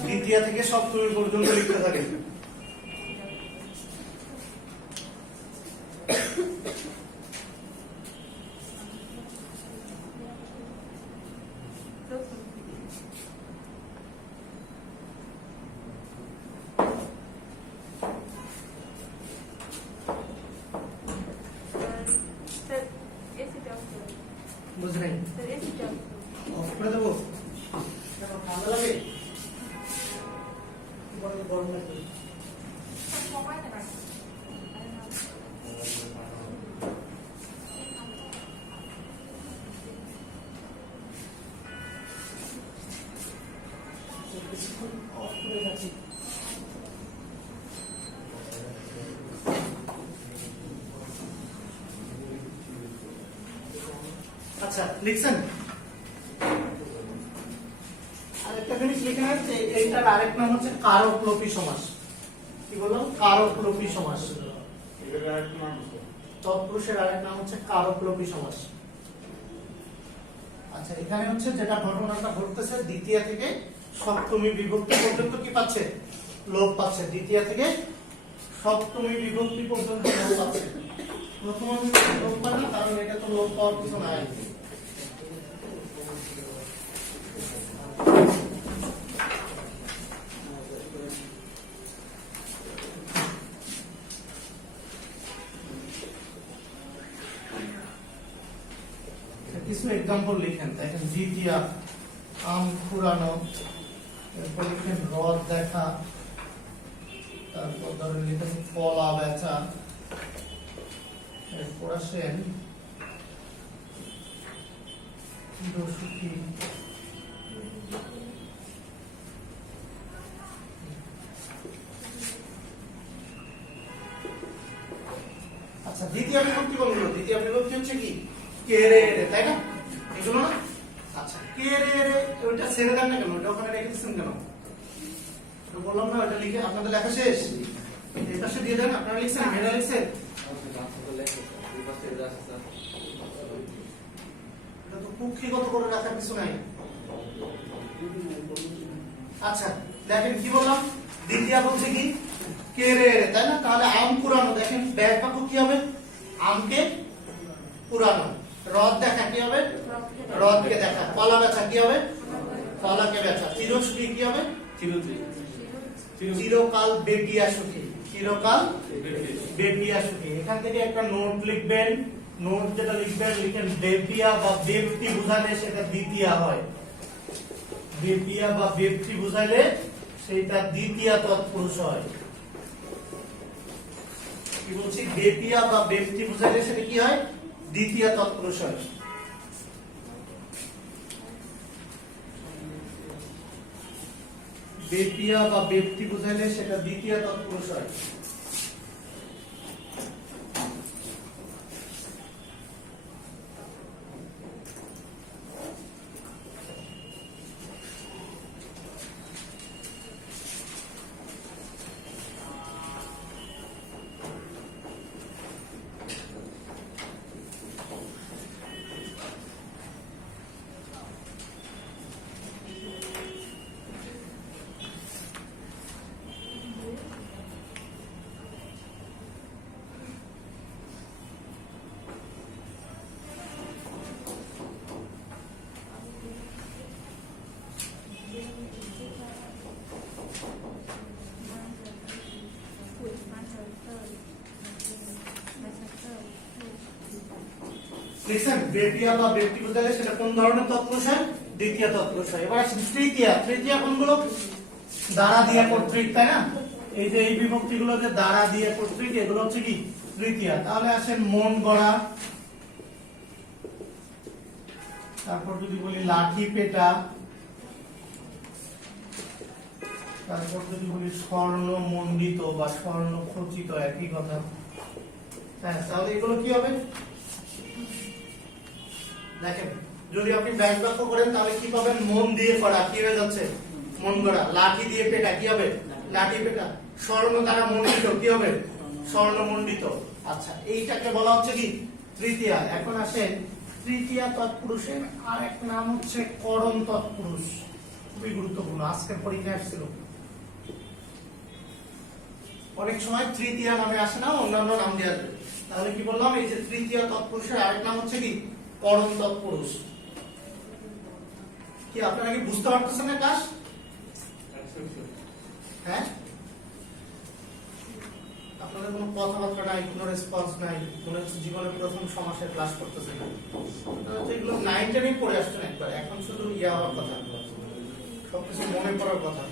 দ্বিতীয় থেকে সপ্তমী পর্যন্ত লিখতে থাকেন। বুঝে নাই স্যার এসিটা অফ করে দেবো কেন ঠান্ডা লাগে গরম লাগে কমাইতে পারছি অফ করে রাখি আচ্ছা লিখছেন আরেকটা জিনিস লিখে আছে এইটার আরেক নাম হচ্ছে কারকলোপী সমাস কি বললাম কারকলোপী সমাস তৎপুরুষের আরেক নাম হচ্ছে কারকলোপী সমাস আচ্ছা এখানে হচ্ছে যেটা ঘটনাটা ঘটতেছে দ্বিতীয় থেকে সপ্তমী বিভক্তি পর্যন্ত কি পাচ্ছে লোপ পাচ্ছে দ্বিতীয় থেকে সপ্তমী বিভক্তি পর্যন্ত লোপ পাচ্ছে প্রথম লোপ পায় না কারণ এটা তো লোপ পাওয়ার কিছু নাই কিছু এক্সাম্পল লিখেন দেখেন দ্বিতীয়া আম ফুরানো এরপর লিখেন রদ দেখা তারপর ধরেন লিখেন কলা বেচা এরপর আসেন সুখী আচ্ছা দ্বিতীয় বিভক্তি কোনগুলো দ্বিতীয় বিভক্তি হচ্ছে কি কে রে রে তাই না এগুলো না আচ্ছা কে রে রে ওটা ছেড়ে দেন না কেন ওটা ওখানে রেখে দিচ্ছেন কেন তো বললাম না ওটা লিখে আপনাদের লেখা শেষ এই পাশে দিয়ে দেন আপনারা লিখছেন মেয়েরা লিখছেন এটা তো কুক্ষিগত করে রাখার কিছু নাই আচ্ছা দেখেন কি বললাম দ্বিতীয় বলছে কি কে রে রে তাই না তাহলে আম পুরানো দেখেন ব্যাগ বাক্য কি হবে আমকে পুরানো রদ দেখা কি হবে রদকে দেখা কলা বেচা কি হবে কলাকে বেচা চিরসুখী কি হবে চিরকাল বেটিয়া সুখী চিরকাল বেটিয়া সুখী এখান থেকে একটা নোট লিখবেন নোট যেটা লিখবেন লিখেন বেটিয়া বা ব্যক্তি বোঝালে সেটা দ্বিতীয় হয় বেটিয়া বা ব্যক্তি বোঝালে সেটা দ্বিতীয় তৎপুরুষ হয় কি বলছি বেটিয়া বা ব্যক্তি বোঝালে সেটা কি হয় দ্বিতীয় তৎপুরুষ হয় বেটিয়া বা ব্যক্তি বোঝালে সেটা দ্বিতীয় তৎপুরুষ হয় লিখছেন বেটিয়া বা ব্যক্তি বোঝালে সেটা কোন ধরনের তৎপুরুষ হয় দ্বিতীয় তৎপুরুষ হয় এবার আসেন তৃতীয়া তৃতীয়া কোনগুলো দ্বারা দিয়ে কর্তৃক তাই না এই যে এই বিভক্তিগুলো যে দ্বারা দিয়ে কর্তৃক এগুলো হচ্ছে কি তৃতীয়া তাহলে আসেন মন গড়া তারপর যদি বলি লাঠি পেটা তারপর যদি বলি স্বর্ণ মণ্ডিত বা স্বর্ণ খচিত একই কথা হ্যাঁ তাহলে এগুলো কি হবে দেখেন যদি আপনি ব্যাংক বাক্য করেন তাহলে কি পাবেন মন দিয়ে করা কি হয়ে যাচ্ছে মন গড়া লাঠি দিয়ে পেটা কি হবে লাঠি পেটা স্বর্ণ দ্বারা মণ্ডিত কি হবে স্বর্ণ মণ্ডিত আচ্ছা এইটাকে বলা হচ্ছে কি তৃতীয়া এখন আসেন তৃতীয়া তৎপুরুষের আর এক নাম হচ্ছে করণ তৎপুরুষ খুবই গুরুত্বপূর্ণ আজকের পরীক্ষায় আসছিল অনেক সময় তৃতীয়া নামে আসে না অন্যান্য নাম দিয়ে আসবে তাহলে কি বললাম এই যে তৃতীয় তৎপুরুষের আরেক নাম হচ্ছে কি করণ তৎপুরুষ কি আপনারা কি বুঝতে পারতেছেন না কাজ হ্যাঁ আপনাদের কোনো কথাবার্তা নাই, কোনো রেসপন্স নাই, মনে হচ্ছে জীবনে প্রথম সমাসের ক্লাস করতেছেন। আপনারা তো এগুলো 9 10 পড়ে আসছেন একবার, এখন শুধু হওয়ার কথা, সবকিছু মনে পড়ার কথা।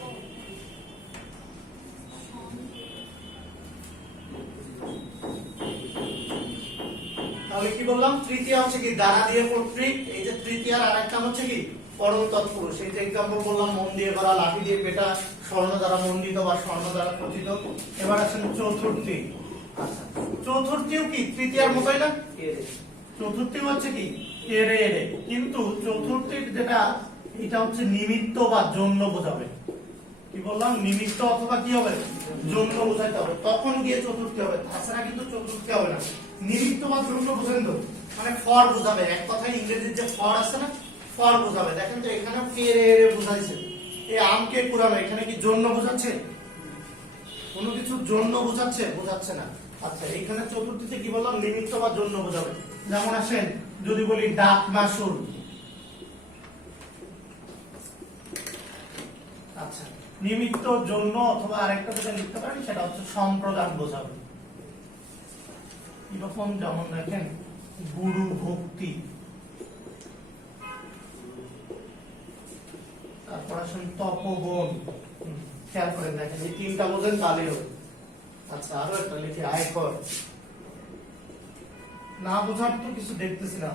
তাহলে কি বললাম, তৃতীয়া হচ্ছে কি দ্বারা দিয়ে কর্তৃক, এই যে তৃতীয়ার আরেকটা হচ্ছে কি পরম তৎপুরুষ। এই যে এক্সাম্পল বললাম, মন দিয়ে গড়া, লাঠি দিয়ে পেটা, স্বর্ণ দ্বারা মণ্ডিত বা স্বর্ণ দ্বারা খচিত। এবার আসেন চতুর্থী। আচ্ছা, চতুর্থীও কি তৃতীয়ার মতোই না? চতুর্থী হচ্ছে কি এরে এরে, কিন্তু চতুর্থীর যেটা এটা হচ্ছে নিমিত্ত বা জন্য বোঝাবে। কি বললাম, নিমিত্ত অথবা কি হবে, জন্য বোঝাইতে হবে, তখন গিয়ে চতুর্থী হবে, তাছাড়া কিন্তু চতুর্থী হবে না। নিমিত্ত বা জন্য বুঝেন তো, মানে ফর বোঝাবে, এক কথায় ইংরেজির যে ফর আছে না, ফর বোঝাবে। দেখেন তো এখানে এরে এরে বোঝাইছে, এই আমকে পুরানো, এখানে কি জন্য বোঝাচ্ছে? কোনো কিছু জন্য বোঝাচ্ছে? বোঝাচ্ছে না। আচ্ছা, এখানে চতুর্থীতে কি বললাম, নিমিত্ত বা জন্য বোঝাবে। যেমন আসেন যদি বলি ডাক মাসুল। আচ্ছা, নিমিত্ত, জন্য, অথবা আরেকটা যেটা লিখতে পারি সেটা হচ্ছে সম্প্রদান বোঝাবে। এরকম যেমন দেখেন গুরু ভক্তি, তারপর আসেন তপবন। খেয়াল করেন, দেখেন এই তিনটা বোঝেন তাহলে হবে। আচ্ছা, আরো একটা লিখি আয়কর। না বোঝার তো কিছু দেখতেছি না।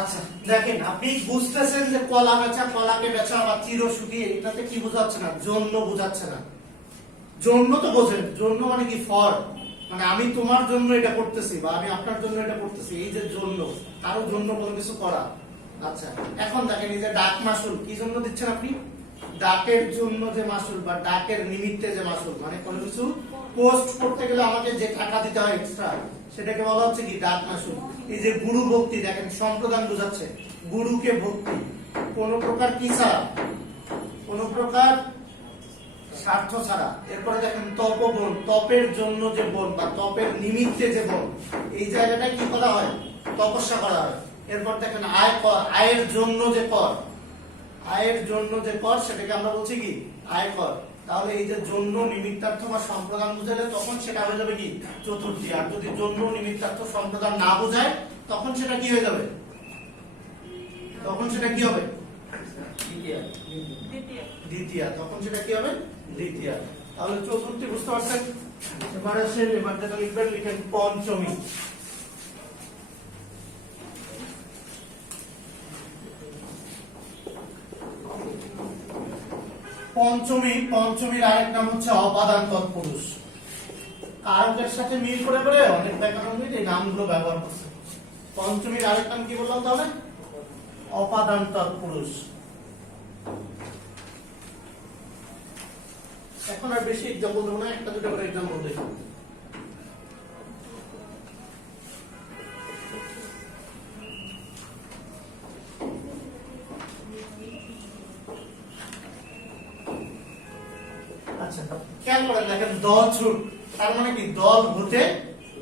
আচ্ছা, দেখেন আপনি বুঝতেছেন যে কলা বেচা, কলাকে বেচা বা চির সুখী, এটাতে কি বোঝাচ্ছে না, জন্য বোঝাচ্ছে না। জন্য তো বোঝেন, জন্য মানে কি ফর, মানে আমি তোমার জন্য এটা করতেছি বা আমি আপনার জন্য এটা করতেছি, এই যে জন্য, কারো জন্য কোনো কিছু করা। আচ্ছা, এখন দেখেন এই যে ডাক মাসুল, কি জন্য দিচ্ছেন আপনি? ডাকের জন্য যে মাসুল বা ডাকের নিমিত্তে যে মাসুল, মানে কোনো কিছু পোস্ট করতে গেলে আমাকে যে টাকা দিতে হয় এক্সট্রা, সেটাকে বলা হচ্ছে কি ডাক মাসুল। এই যে গুরু ভক্তি, দেখেন সম্প্রদান বোঝাচ্ছে, গুরুকে ভক্তি, কোন প্রকার কি ছাড়া, কোন প্রকার স্বার্থ ছাড়া। এরপরে দেখেন তপবন, তপের জন্য যে বন বা তপের নিমিত্তে যে বন, এই জায়গাটায় কি করা হয়, তপস্যা করা হয়। এরপর দেখেন আয় কর, আয়ের জন্য যে কর, আয়ের জন্য যে কর সেটাকে আমরা বলছি কি আয় কর। তাহলে এই যে জন্য নিমিত্তার্থ বা সম্প্রদান বুঝালে তখন সেটা হয়ে যাবে কি চতুর্থী। আর যদি জন্য নিমিত্তার্থ সম্প্রদান না বোঝায় তখন সেটা কি হয়ে যাবে, তখন সেটা কি হবে, দ্বিতীয়া। তখন সেটা কি হবে, দ্বিতীয়া। তাহলে চতুর্থী বুঝতে পারছেন। এবার আসেন, এবার যেটা লিখবেন, লিখেন পঞ্চমী। পঞ্চমী, পঞ্চমীর আরেক নাম হচ্ছে অপাদান তৎপুরুষ। কারকের সাথে মিল করে করে অনেক ব্যাকরণবিদ এই নামগুলো ব্যবহার করছে। পঞ্চমীর আরেক নাম কি বললাম তাহলে, অপাদান তৎপুরুষ। এখন আর বেশি এক্সাম্পল দেবো না, একটা দুটো করে এক্সাম্পল দেখি। আচ্ছা, খেয়াল করেন, দেখেন দল ছুট, তার মানে কি দল হতে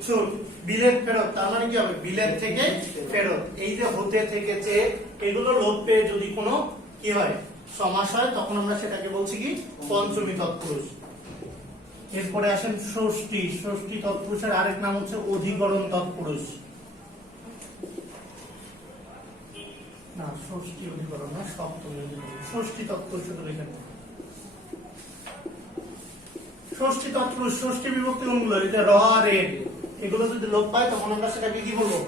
ছুট। বিলেত ফেরত, তার মানে কি হবে, বিলেত থেকে ফেরত। এই যে হতে থেকে যে, এগুলো লোপ পেয়ে যদি কোনো কি হয়, সমাস হয়, তখন আমরা সেটাকে বলছি কি পঞ্চমী তৎপুরুষ। এরপরে আসেন ষষ্ঠী। ষষ্ঠী তৎপুরুষের আরেক নাম হচ্ছে অধিকরণ তৎপুরুষ। না, ষষ্ঠী অধিকরণ না, সপ্তমী অধিকরণ। ষষ্ঠী তৎপুরুষ লিখেন। ষষ্ঠী তৎপুরুষ, ষষ্ঠী বিভক্তি কোনগুলো, এই যে র আর এর, এগুলো যদি লোপ পায় তখন আমরা সেটাকে কি বলবো,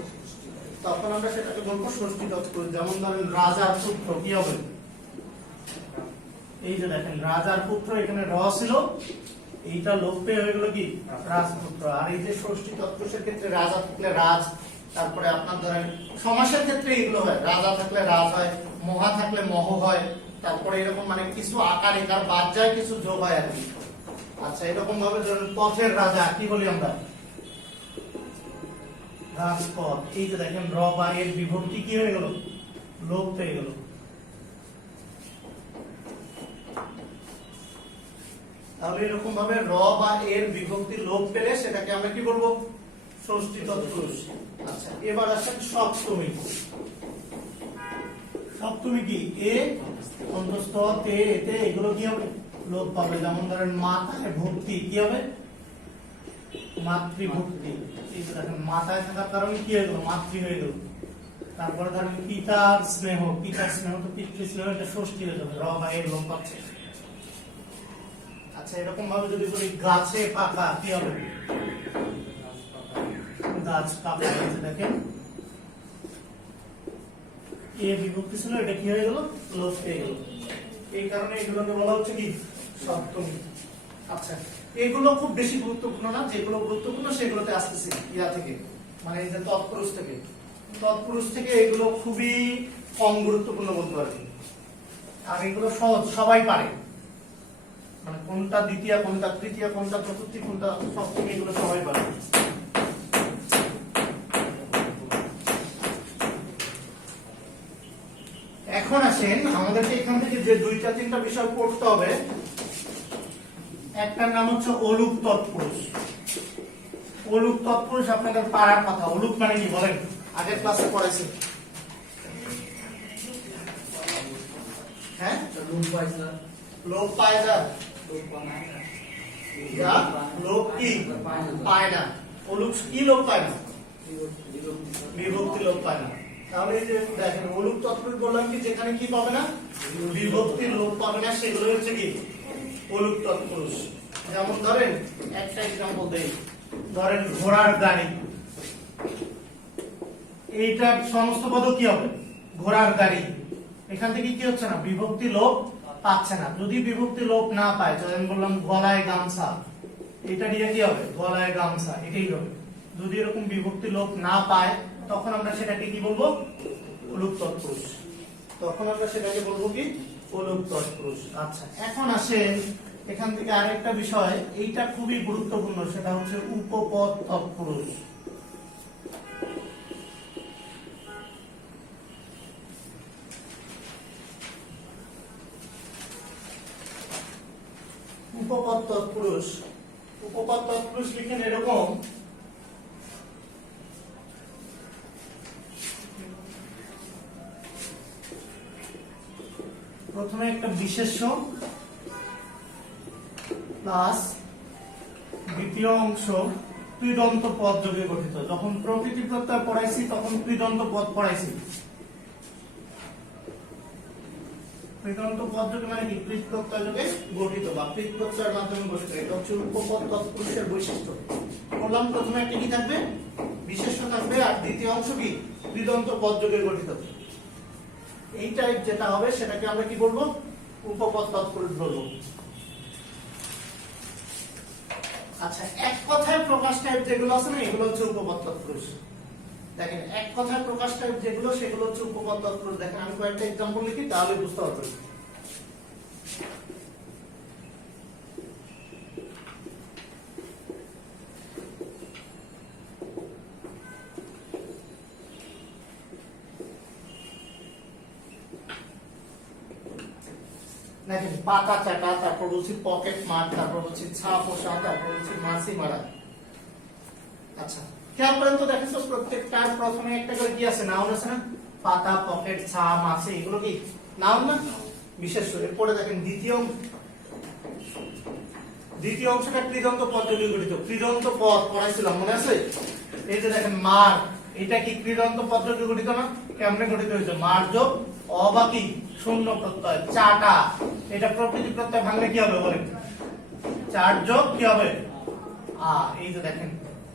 তখন আমরা সেটাকে বলবো ষষ্ঠী তৎপুরুষ। যেমন ধরেন রাজার পুত্র, কি হবে, এই যে দেখেন রাজার পুত্র, এখানে র ছিল, এইটা লোপ পেয়ে হয়ে গেল কি রাজপুত্র। আর এই যে ষষ্ঠী তৎপুরুষের ক্ষেত্রে রাজা থাকলে রাজ, তারপরে আপনার ধরেন সমাসের ক্ষেত্রে এগুলো হয়, রাজা থাকলে রাজ হয়, মহা থাকলে মহ হয়, তারপরে এরকম মানে কিছু আকার একার বাদ যায়, কিছু যোগ হয় আর কি। আচ্ছা, এরকম ভাবে ধরেন পথের রাজা, কি বলি আমরা, রাজপথ। এই যে দেখেন র বা এর বিভক্তি কি হয়ে গেল, লোপ পেয়ে গেল। তাহলে এরকম ভাবে র বা এর বিভক্তি লোপ পেলে সেটাকে আমরা কি বলবো, ষষ্ঠী তৎপুরুষ। আচ্ছা, এবার আসেন সপ্তমী। সপ্তমী কি, এ অন্তস্থ তে এতে, এগুলো কি হবে লোপ পাবে। যেমন ধরেন মাতায় ভক্তি কি হবে? মাতৃভক্তি। এই যে দেখেন মাতায় থাকার কারণে কি হয়ে গেল? মাতৃ হয়ে গেল। তারপরে ধরেন পিতার স্নেহ, পিতার স্নেহ তো পিতৃ স্নেহ, এটা ষষ্ঠী হয়ে যাবে, র বা এর লোপ পাচ্ছে। আচ্ছা এরকম ভাবে যদি বলি গাছে পাকা কি হবে? গাছ পাকা। এই যে দেখেন এ বিভক্তি ছিল, এটা কি হয়ে গেল? লোপ পেয়ে গেল। এই কারণে এগুলোকে বলা হচ্ছে কি? সপ্তমী। আচ্ছা এগুলো খুব বেশি গুরুত্বপূর্ণ না, যেগুলো গুরুত্বপূর্ণ সেগুলোতে আসতেছি ইয়া থেকে, মানে এই যে তৎপুরুষ থেকে। তৎপুরুষ থেকে এগুলো খুবই কম গুরুত্বপূর্ণ বলতে পারি। আর এগুলো সহজ, সবাই পারে, মানে কোনটা দ্বিতীয়, কোনটা তৃতীয়, কোনটা চতুর্থী, কোনটা সপ্তমী, এগুলো সবাই পারে। এখন আসেন আমাদেরকে এখান থেকে যে দুইটা তিনটা বিষয় পড়তে হবে। একটার নাম হচ্ছে অলুক তৎপুরুষ। অলুক তৎপুরুষ আপনাদের পারার কথা। অলুক মানে কি বলেন? আগের ক্লাসে পড়াইছি। হ্যাঁ, লোপ পায় না, যা লোপ কি পায় না। অলুক কি লোপ পায় না? বিভক্তি লোপ পায় না। তাহলে এই যে দেখেন অলুক তৎপুরুষ বললাম কি, যেখানে কি পাবে না? বিভক্তির লোপ পাবে না, সেগুলো হচ্ছে কি অলুক তৎপুরুষ। যেমন ধরেন একটা এক্সাম্পল দেই, ধরেন ঘোড়ার গাড়ি, এইটার সমস্ত পদ কি হবে? ঘোড়ার গাড়ি। এখান থেকে কি হচ্ছে না? বিভক্তি লোপ পাচ্ছে না। যদি বিভক্তি লোপ না পায়, যেমন বললাম গলায় গামছা, এটা দিয়ে কি হবে? গলায় গামছা, এটাই হবে। যদি এরকম বিভক্তি লোপ না পায়, তখন আমরা সেটাকে কি বলবো? অলুক তৎপুরুষ। তখন আমরা সেটাকে বলবো কি? অলুক তৎপুরুষ। আচ্ছা এখন আসেন এখান থেকে আরেকটা বিষয়, এইটা খুবই গুরুত্বপূর্ণ, সেটা হচ্ছে উপপদ তৎপুরুষ। উপপদ তৎপুরুষ। উপপদ তৎপুরুষ লিখেন এরকম, প্রথমে একটা বিশেষ্য প্লাস দ্বিতীয় অংশ কৃদন্ত পদ যোগে গঠিত। যখন প্রকৃতি প্রত্যয় পড়াইছি তখন কৃদন্ত পদ পড়াইছি। কৃদন্ত পদ যোগে মানে কি? কৃত প্রত্যয় যোগে গঠিত বা কৃত প্রত্যয়ের মাধ্যমে গঠিত। এটা হচ্ছে উপপদ তৎপুরুষের বৈশিষ্ট্য। বললাম প্রথমে একটা কি থাকবে? বিশেষ্য থাকবে, আর দ্বিতীয় অংশ কি? কৃদন্ত পদ যোগে গঠিত। এই টাইপ যেটা হবে সেটাকে আমরা কি বলবো? উপপদ তৎপুরুষ বলবো। আচ্ছা এক কথায় প্রকাশ টাইপ যেগুলো আছে না, এগুলো হচ্ছে উপপদ তৎপুরুষ। দেখেন এক কথায় প্রকাশ টাইপ যেগুলো, সেগুলো হচ্ছে উপপদ তৎপুরুষ। দেখেন আমি কয়েকটা एग्जांपल লিখি, তাহলে বুঝতে পারবেন। দেখেন পাতা চাটা, তারপর বলছি পকেট মার, তারপর বলছি ছা পোষা, তারপর বলছি মাছি মারা। আচ্ছা খেয়াল করেন তো, দেখেন তো প্রত্যেকটার প্রথমে একটা করে কি আছে? নাউন আছে না? পাতা, পকেট, ছা, মাছি, এগুলো কি নাউন না? বিশেষ্য। এরপরে দেখেন দ্বিতীয় অংশটা কৃদন্ত পদ যোগে গঠিত। কৃদন্ত পদ পড়াইছিলাম, মনে আছে? এই যে দেখেন মার, এটা কি কৃদন্ত পদ যোগে গঠিত না? কেমনে গঠিত হয়েছে? মার যোগ অবাকি শূন্য প্রত্যয়। চাটা, এটা প্রকৃতি প্রত্যয় ভাঙলে কি হবে বলেন? চার যোগ কি হবে? আ। এই যে দেখেন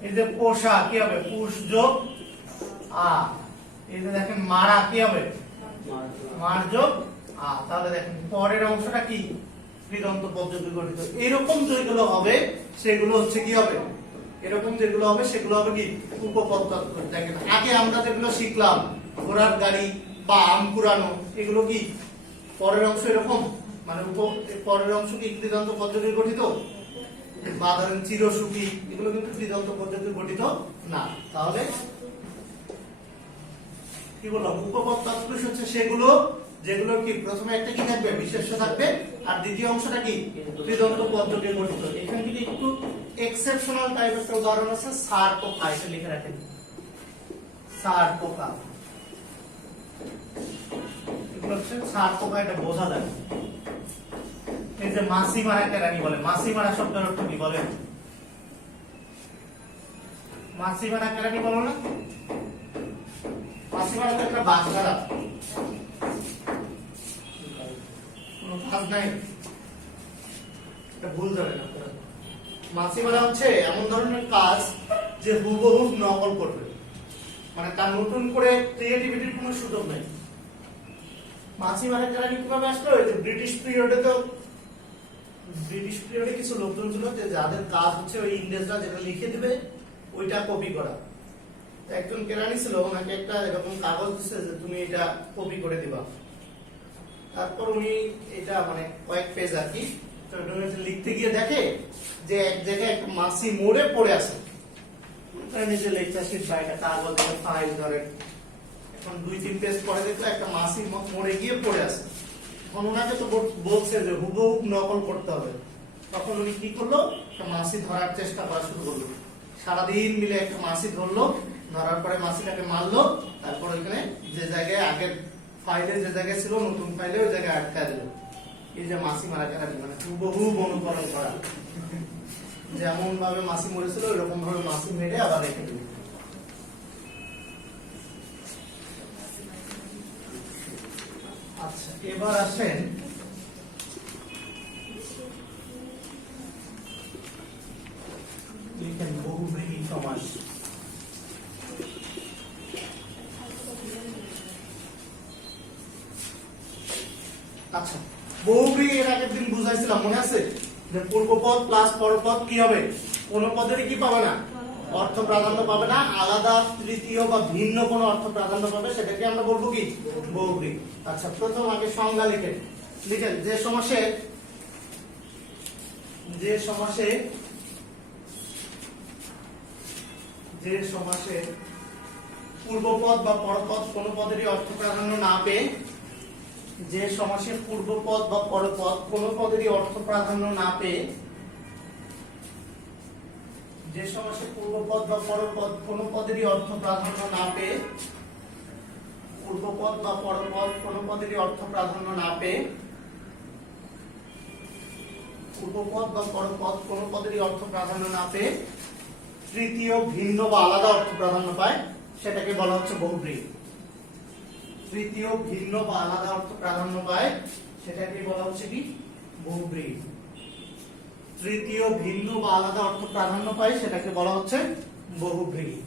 এই যে পোষা কি হবে? পুষ যোগ আ। এই যে দেখেন মারা কি হবে? মার যোগ আ। তাহলে দেখেন পরের অংশটা কি? কৃদন্ত পদ যোগে গঠিত। এরকম যেগুলো হবে সেগুলো হচ্ছে কি হবে? এরকম যেগুলো হবে সেগুলো হবে কি? উপপদ তৎপুরুষ। দেখেন আগে আমরা যেগুলো শিখলাম, ঘোড়ার গাড়ি বা আম কুড়ানো, এগুলো কি পরের অংশ এরকম, মানে পরের অংশ কি কৃদন্ত পদ যোগে গঠিত? বা ধরেন চিরসুখী, এগুলো কিন্তু কৃদন্ত পদ যোগে গঠিত না। তাহলে কি বললাম? উপপদ তৎপুরুষ হচ্ছে সেগুলো যেগুলো কি প্রথমে একটা কি থাকবে? বিশেষ্য থাকবে, আর দ্বিতীয় অংশটা কি? কৃদন্ত পদ যোগে গঠিত। এখান থেকে একটু এক্সেপশনাল টাইপ একটা উদাহরণ আছে, সার পোকা, এটা লিখে রাখেন। সার পোকা, এগুলো হচ্ছে সার পোকা, এটা বোঝা যায়। এই যে মাছি মারা কেরানি বলে, মাছি মারা শব্দের অর্থ কি বলেন? মাছি মারা কেরানি বলো না? মাছি মারা তো একটা বাস খারাপ, কোনো কাজ নাই, এটা ভুল ধরে না। মাছি মারা হচ্ছে এমন ধরনের কাজ যে হুবহু নকল করবে, মানে তার নতুন করে ক্রিয়েটিভিটির কোনো সুযোগ নেই। মাছি মারা কেরানি কিভাবে আসলো? এই যে ব্রিটিশ পিরিয়ডে কিছু লোকজন ছিল যে যাদের কাজ হচ্ছে ওই ইংরেজরা যেটা লিখে দিবে ওইটা কপি করা। তো একজন কেরানি ছিল, ওনাকে একটা এরকম কাগজ দিচ্ছে যে তুমি এটা কপি করে দিবা। তারপর উনি এটা মানে কয়েক পেজ আর কি তো লিখতে গিয়ে দেখে যে এক জায়গায় একটা মাছি মরে পড়ে আছে। নিজে লেকচার শিট বা একটা কাগজ ফাইল ধরে, এখন 2-3 পেজ পরে দেখলো একটা মাছি মরে গিয়ে পড়ে আছে। এখন ওনাকে তো বলছে যে হুবহু নকল করতে হবে। তখন উনি কি করলো, একটা মাছি ধরার চেষ্টা করা শুরু করলো। সারাদিন মিলে একটা মাছি ধরলো, ধরার পরে মাছিটাকে মারলো, তারপর ওইখানে যে জায়গায় আগের ফাইলে যে জায়গায় ছিল নতুন ফাইলে ওই জায়গায় আটকা দিল। এই যে মাছি মারা কেরানি মানে হুবহু অনুকরণ করা, যেমন ভাবে মাছি মরেছিল ওইরকম ভাবে মাছি মেরে আবার রেখে দিল। আচ্ছা, এবার আসেন লিখেন বহুব্রীহি সমাস। আচ্ছা, বহুব্রীহি এর আগের দিন বুঝাইছিলাম, মনে আছে? যে পূর্বপদ প্লাস পরপদ কি হবে? কোন পদেরই কি পাবে না, অর্থ প্রাধান্য পাবে না, আলাদা তৃতীয় বা ভিন্ন কোনো অর্থ প্রাধান্য পাবে, সেটাকে আমরা বলবো কি বহুব্রীহি। আচ্ছা, প্রথম আগে সংজ্ঞা লিখেন। যে সমাসে পূর্বপদ বা পরপদ কোন পদেরই অর্থ প্রাধান্য না পেয়ে, যে সমাসে পূর্বপদ বা পরপদ কোন পদেরই অর্থ প্রাধান্য না পেয়ে, যে সমাসে পূর্বপদ বা পরপদ কোন পদেরই অর্থ প্রাধান্য না পেয়ে, পূর্বপদ বা পরপদ কোন পদেরই অর্থ প্রাধান্য না পেয়ে, পূর্বপদ বা পরপদ কোন পদেরই অর্থ প্রাধান্য না পেয়ে তৃতীয় ভিন্ন বা আলাদা অর্থ প্রাধান্য পায়, সেটাকে বলা হচ্ছে বহুব্রীহি। তৃতীয় ভিন্ন বা আলাদা অর্থ প্রাধান্য পায়, সেটাকে বলা হচ্ছে কি বহুব্রীহি। তৃতীয় ভিন্ন বা আলাদা অর্থ প্রাধান্য পায়, সেটাকে বলা হচ্ছে বহুব্রীহি।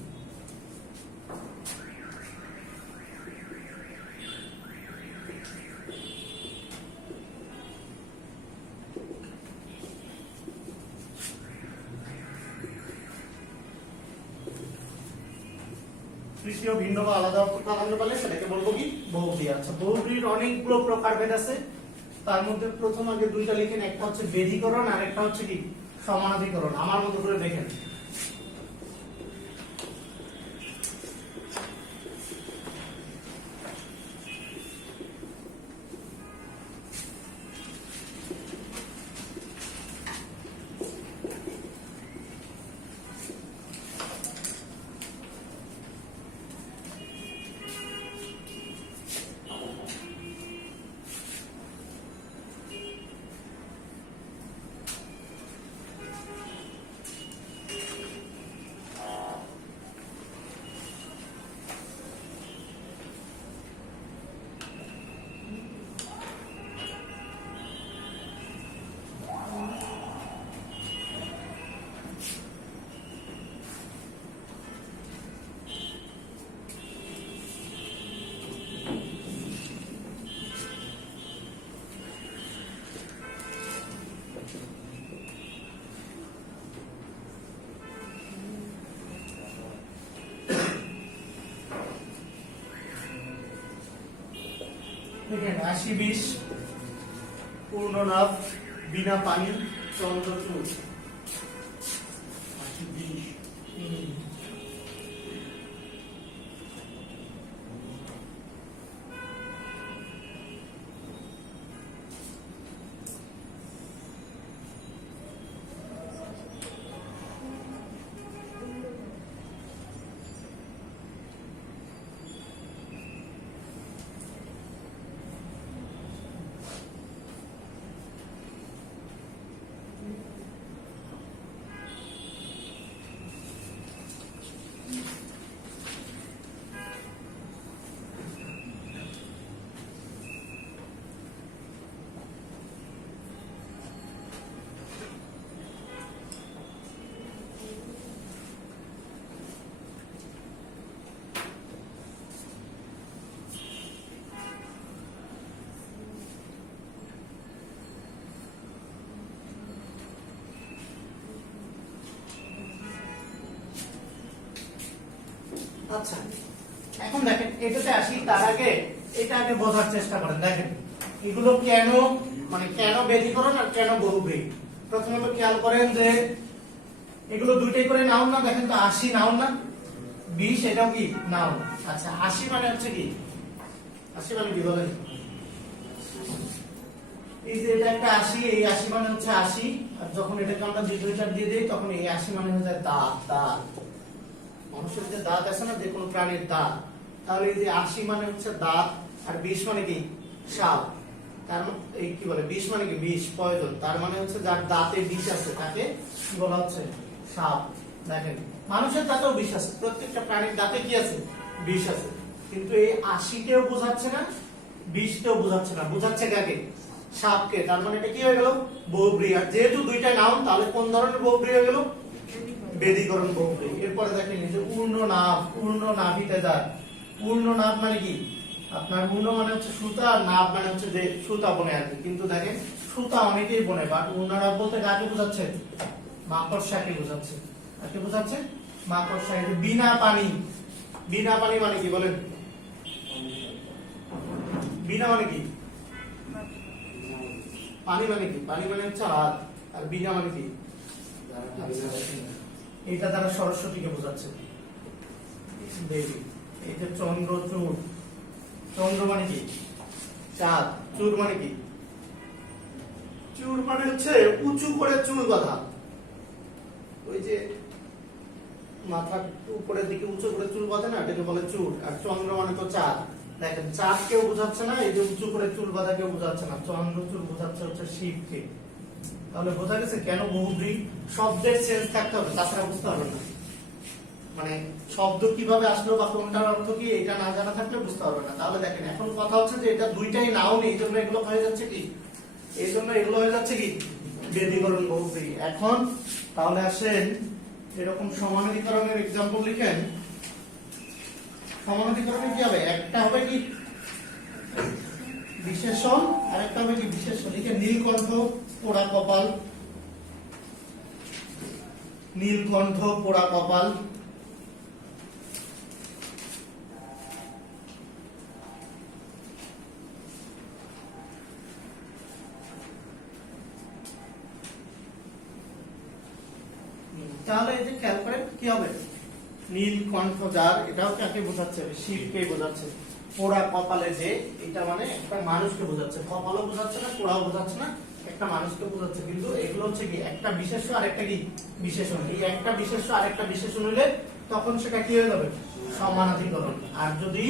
তৃতীয় ভিন্ন বা আলাদা অর্থ প্রাধান্য পেলে সেটাকে বলবো কি বহুব্রীহি। আচ্ছা, বহুব্রীহির অনেকগুলো প্রকারভেদ আছে, তার মধ্যে প্রথম আগে দুইটা লিখেন, একটা হচ্ছে বেধিকরণ আর একটা হচ্ছে কি সমানাধিকরণ। আমার মতো করে দেখেন। দেখেন 80-20 পূর্ণ লাভ বিনা পানি চন্দ্রচূড়। 80-20 80-20 আচ্ছা এখন দেখেন এটাতে আসি, তার আগে এটা আগে বোঝার চেষ্টা করেন। দেখেন এগুলো কেন, মানে কেন ব্যতিক্রম আর কেন বহুব্রী। প্রথমত খেয়াল করেন যে এগুলো দুইটাই করে নাউন না, দেখেন তো 80 নাউন না, 20 এটাও কি নাউন। আচ্ছা 80 মানে হচ্ছে কি, 80 মানে কি বলেন? এই যে এটা একটা 80, এই 80 মানে হচ্ছে 80, আর যখন এটাকে আমরা দুইটা দিয়ে দেই তখন এই 80 মানে হয়ে যায় দাঁত। দাঁত, মানুষের যে দাঁত আছে না, যে কোনো প্রাণীর দাঁত, তাহলে এই যে 80 মানে হচ্ছে দাঁত, আর 20 মানে কি সাপ। তার এই কি বলে 20 মানে কি বিষ, পয়জন। তার মানে হচ্ছে যার দাঁতে বিষ আছে তাকে কি বলা হচ্ছে? সাপ। দেখেন মানুষের দাঁতেও বিষ আছে, প্রত্যেকটা প্রাণীর দাঁতে কি আছে? বিষ আছে। কিন্তু এই 80 কেও বোঝাচ্ছে না, 20 কেও বোঝাচ্ছে না, বোঝাচ্ছে কাকে? সাপকে। তার মানে এটা কি হয়ে গেল? বহুব্রী। আর যেহেতু দুইটা নাউন, তাহলে কোন ধরনের বহুব্রী হয়ে গেল? বেদীকরণ বহুব্রী। এরপরে দেখেন এই যে উর্ণ নাভ, উর্ণ নাভিতে যায়। উর্ণ নাভ মানে কি? আপনার উর্ণ মানে হচ্ছে সুতা, আর নাভ মানে হচ্ছে যে সুতা বনে আর কি। কিন্তু দেখেন সুতা অনেকেই বনে, বাট উর্ণ নাভ বলতে কাকে বোঝাচ্ছে? মাকড়সাকে বোঝাচ্ছে। কাকে বোঝাচ্ছে? মাকড়সা। এই যে বিনা পানি, বিনা পানি মানে কি বলেন? বিনা মানে কি? পানি মানে কি? পানি মানে হচ্ছে হাত, আর বিনা মানে কি? এটা দ্বারা সরস্বতীকে বোঝাচ্ছে, দেবী। এই যে চন্দ্র চূড়, চন্দ্র মানে কি? চাঁদ। চূড় মানে কি? চূড় মানে হচ্ছে উঁচু করে চুল বাঁধা, ওই যে মাথার উপরের দিকে উঁচু করে চুল বাঁধে না, এটাকে বলে চূড়। আর চন্দ্র মানে তো চাঁদ। দেখেন চাঁদ কেউ বোঝাচ্ছে না, এই যে উঁচু করে চুল বাঁধা কেউ বোঝাচ্ছে না, চন্দ্র চূড় বোঝাচ্ছে হচ্ছে শিবকে। তাহলে বোঝা গেছে কেন বহুব্রী। শব্দের সেন্স থাকতে হবে, তাছাড়া বুঝতে পারবেন না। মানে শব্দ কিভাবে আসলো বা কোনটার অর্থ কি, এটা না জানা থাকলে বুঝতে পারবে না। তাহলে দেখেন এখন কথা হচ্ছে যে এটা দুইটাই নাউন, এই জন্য এগুলো হয়ে যাচ্ছে কি, এই জন্য এগুলো হয়ে যাচ্ছে কি বেদীকরণ বহুব্রী। এখন তাহলে আসেন এরকম সমানাধিকরণের एग्जांपल লিখেন। সমানাধিকরণে কি হবে? একটা হবে কি বিশেষণ, আর একটা হবে কি বিশেষণ। লিখে নীলকণ্ঠ পোড়া কপাল, নীলকণ্ঠ পোড়া কপাল। তাহলে এই যে খেয়াল করেন কি হবে? নীলকণ্ঠ যার, এটাও কাকে বোঝাচ্ছে? শিবকে বোঝাচ্ছে। পোড়া কপালে যে, এটা মানে একটা মানুষকে বোঝাচ্ছে। কপালও বোঝাচ্ছে না, পোড়াও বোঝাচ্ছে না, একটা মানুষকে বোঝাচ্ছে। কিন্তু এগুলো হচ্ছে কি একটা বিশেষ্য আর একটা কি বিশেষণ। এই একটা বিশেষ্য আর একটা বিশেষণ হলে তখন সেটা কি হয়ে যাবে? সমানাধিকরণ। আর যদি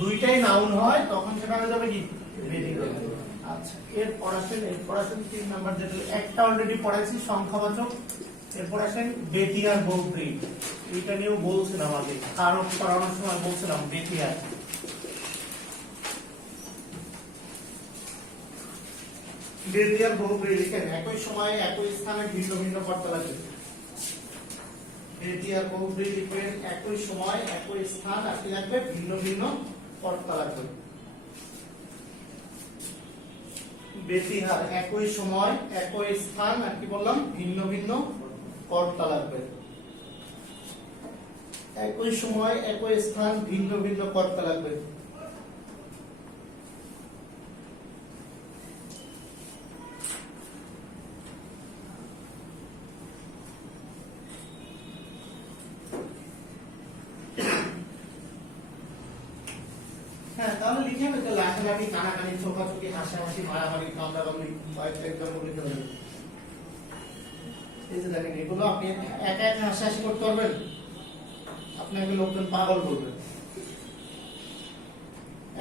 দুইটাই নাউন হয় তখন সেটা হয়ে যাবে কি বেদীকরণ। আচ্ছা এরপর আসেন 3 নাম্বার, যেটা একটা অলরেডি পড়াইছি সংখ্যাবাচক। এরপর আসেন বেতি আর বহুব্রী। এটা নিয়েও বলছিলাম আগে, কারক পড়ানোর সময় বলছিলাম বেতি আর। বেতি আর বহুব্রী লিখেন একই সময়ে একই স্থানে ভিন্ন ভিন্ন কর্তা লাগবে। বেতি আর বহুব্রী লিখবেন একই সময় একই স্থান, আর কি লাগবে? ভিন্ন ভিন্ন কর্তা লাগবে। বেতিহার একই সময় একই স্থান, আর কি বললাম? ভিন্ন ভিন্ন কর্তা লাগবে। একই সময় একই স্থান, ভিন্ন ভিন্ন কর্তা লাগবে। হ্যাঁ তাহলে লিখে নেবে লাঠালাঠি, কানাকানি, চোখাচোখি, হাসাহাসি, মারামারি, কামড়াকামড়ি, কয়েকটা एग्जांपल লিখে দেবেন। এই যে দেখেন এগুলো আপনি একা একা হাসাহাসি করতে পারবেন? আপনাকে লোকজন পাগল বলবে।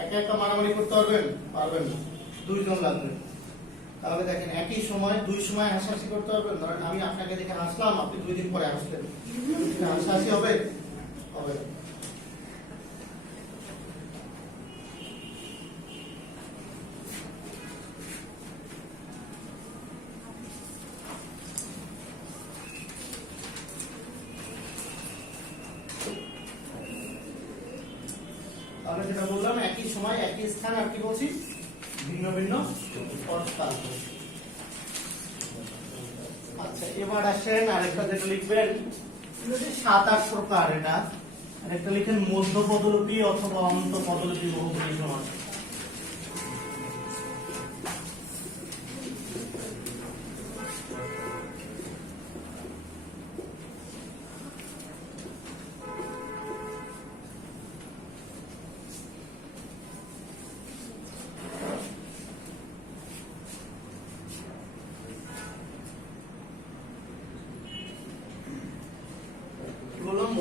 একা একা মারামারি করতে পারবেন? পারবেন না, দুইজন লাগবে। তাহলে দেখেন একই সময় দুই সময় হাসাহাসি করতে পারবেন? ধরেন আমি আপনাকে দেখে হাসলাম, আপনি 2 দিন পরে হাসলেন, হাসাহাসি হবে? হবে না। তাহলে যেটা বললাম একই সময় একই স্থান, আর কি বলছি? ভিন্ন ভিন্ন কর্তা। আচ্ছা এবার আসেন আরেকটা যেটা লিখবেন, 7-8 প্রকার। এটা আর একটা লিখেন মধ্য পদলোপী অথবা অন্ত পদলোপী বহুব্রীহি সমাস।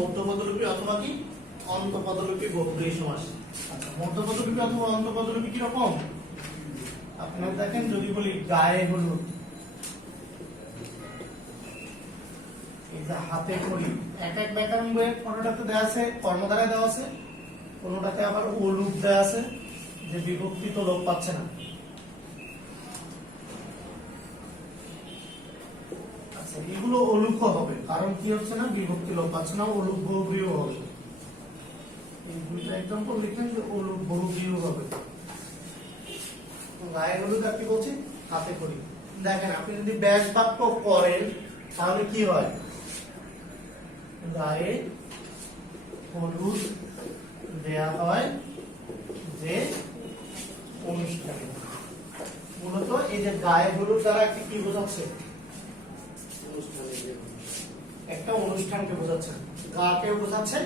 মধ্য পদলোপী অথবা কি অন্ত পদলোপী বহুব্রীহি সমাস। আচ্ছা, মধ্য পদলোপী অথবা অন্ত পদলোপী কি রকম? আপনারা দেখেন, যদি বলি গায়ে হলুদ, এই যে হাতে খড়ি, এক এক ব্যাকরণ বইয়ে কোনটাতে দেওয়া আছে কর্মধারায় দেওয়া আছে, কোনটাতে আবার অলুপ দেওয়া আছে যে বিভক্তি তো লোপ পাচ্ছে না। এগুলো অলুপ হবে, কারণ কি হচ্ছে না, বিভক্তি লোপ পাচ্ছে না, অলুপ বহুব্রীহি হবে। এই দুইটা এক্সাম্পল লিখেন যে অলুপ বহুব্রীহি হবে। গায়ে হলুদ আর কি বলছি, হাতে খড়ি। দেখেন, আপনি যদি ব্যাস বাক্য করেন তাহলে কি হয়, গায়ে হলুদ দেয়া হয় যে অনুষ্ঠানে। মূলত এই যে গায়ে হলুদ দ্বারা একটি কি বোঝাচ্ছে, একটা অনুষ্ঠানকে বোঝাচ্ছে। গা কেউ বোঝাচ্ছে,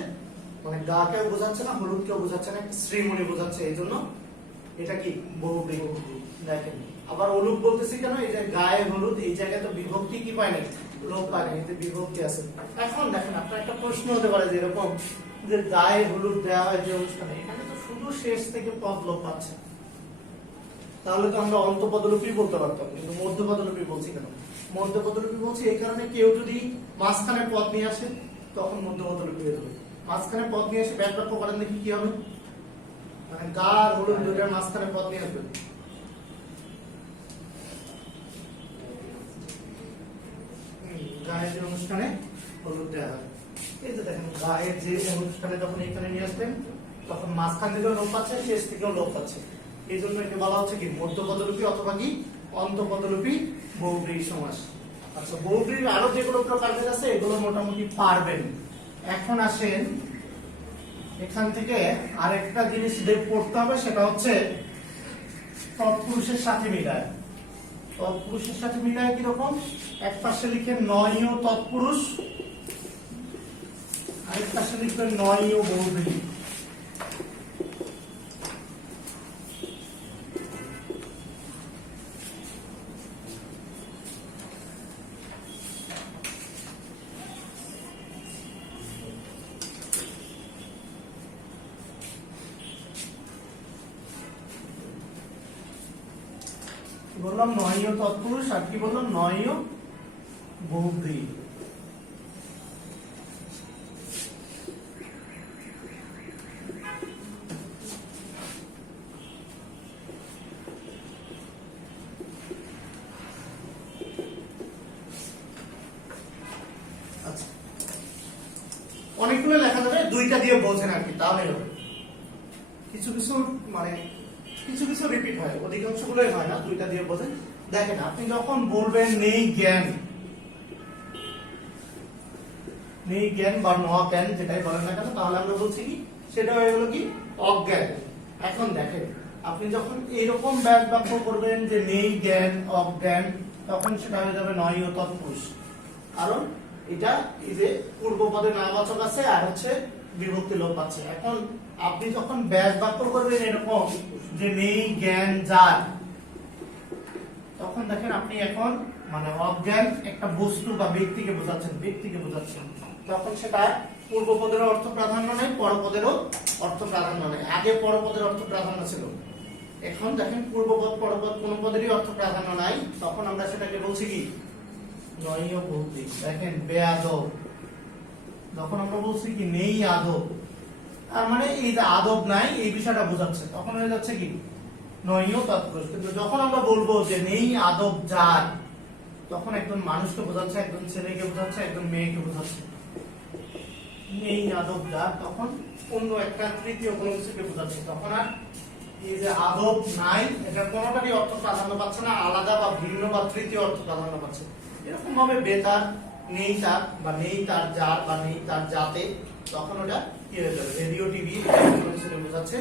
মানে গা কেউ বোঝাচ্ছে না, হলুদ কেউ বোঝাচ্ছে না, একটা শ্রীমণি বোঝাচ্ছে। এই জন্য এটা কি বহুব্রীহি। দেখেন, আবার অলুপ বলতেছি কেন, এই যে গায়ে হলুদ, এই জায়গায় তো বিভক্তি কি পায় না, লোপ পায় না, এতে বিভক্তি আছে। এখন দেখেন, আপনার একটা প্রশ্ন হতে পারে যে এরকম যে গায়ে হলুদ দেওয়া হয় যে অনুষ্ঠানে, এখানে তো শুধু শেষ থেকে পদ লোপ পাচ্ছে, তাহলে তো আমরা অন্ত পদলোপী বলতে পারতাম, কিন্তু মধ্য পদলোপী বলছি কেন? মধ্য পদলোপী বলছি এই কারণে, কেউ যদি মাঝখানে পদ নিয়ে আসে তখন মধ্য পদলোপী হয়ে যাবে। মাঝখানে পদ নিয়ে এসে ব্যাস বাক্য করেন, দেখি কি হবে, মানে গা আর হলুদ দুইটার মাঝখানে পদ নিয়ে আসবেন। গায়ের যে অনুষ্ঠানে হলুদ দেওয়া হয়, এই যে দেখেন, গায়ের যে অনুষ্ঠানে যখন এখানে নিয়ে আসবেন তখন মাঝখান থেকেও লোপ পাচ্ছে, শেষ থেকেও লোপ পাচ্ছে। এই জন্য একে বলা হচ্ছে কি মধ্য পদলোপী অথবা কি অন্ত পদলোপী বহুব্রীহি সমাস। আচ্ছা, বহুব্রীহির আরো যেগুলো প্রকারভেদ আছে এগুলো মোটামুটি পারবেন। এখন আসেন, এখান থেকে আরেকটা জিনিস পড়তে হবে, সেটা হচ্ছে তৎপুরুষের সাথে মিলায়। তৎপুরুষের সাথে মিলায় কিরকম, এক পাশে লিখে নয়ীয় তৎপুরুষ, আরেক পাশে লিখবেন নয়ীয় বহুব্রীহি। বললাম নয়ীয় তৎপুরুষ, আর কি বললাম, নয়ীয় বহুব্রীহি। আচ্ছা, অনেকগুলো লেখা যাবে, দুইটা দিয়ে বোঝেন আর কি, তাহলে হবে। কিছু কিছু মানে কিছু কিছু রিপিট হয়, অধিকাংশ গুলোই হয় না, দুইটা দিয়ে বোঝেন। দেখেন, আপনি যখন বলবেন নেই জ্ঞান, নেই জ্ঞান বা ন জ্ঞান যেটাই বলেন না কেন, তাহলে আমরা বলছি কি সেটা হয়ে গেল কি অজ্ঞান। এখন দেখেন, আপনি যখন এইরকম ব্যাস বাক্য করবেন যে নেই জ্ঞান অজ্ঞান, তখন সেটা হয়ে যাবে নয়ীয় তৎপুরুষ। কারণ এটা এই যে পূর্ব পদে নাবাচক আছে আর হচ্ছে বিভক্তি লোপ পাচ্ছে। এখন আপনি যখন ব্যাস বাক্য করবেন এরকম যে নেই জ্ঞান যার, তখন দেখেন আপনি এখন মানে অজ্ঞান একটা বস্তু বা ব্যক্তিকে বোঝাচ্ছেন, ব্যক্তিকে বোঝাচ্ছেন, তখন সেটা পূর্ব পদের অর্থ প্রাধান্য নেই, পরপদেরও অর্থ প্রাধান্য নেই। আগে পরপদের অর্থ প্রাধান্য ছিল, এখন দেখেন পূর্বপদ পরপদ কোন পদেরই অর্থ প্রাধান্য নাই, তখন আমরা সেটাকে বলছি কি নয়ীয় বহুব্রীহি। দেখেন বেয়াদব, যখন আমরা বলছি কি নেই আদব, তার মানে এই যে আদব নাই এই বিষয়টা বোঝাচ্ছে, তখন হয়ে যাচ্ছে কি নয়ীয় তৎপুরুষ। কিন্তু যখন আমরা বলবো যে নেই আদব যার, তখন একজন মানুষকে বোঝাচ্ছে, একজন ছেলেকে বোঝাচ্ছে, একজন মেয়েকে বোঝাচ্ছে। নেই আদব যার, তখন অন্য একটা তৃতীয় কোনো কিছুকে বোঝাচ্ছে, তখন আর এই যে আদব নাই এটা কোনোটারই অর্থ প্রাধান্য পাচ্ছে না, আলাদা বা ভিন্ন বা তৃতীয় অর্থ প্রাধান্য পাচ্ছে। এরকম ভাবে বেতার, নেই তার বা নেই তার যার বা নেই তার যাতে, তখন ওটা কি হয়ে যাবে, রেডিও টিভি কোনো কিছুকে বোঝাচ্ছে।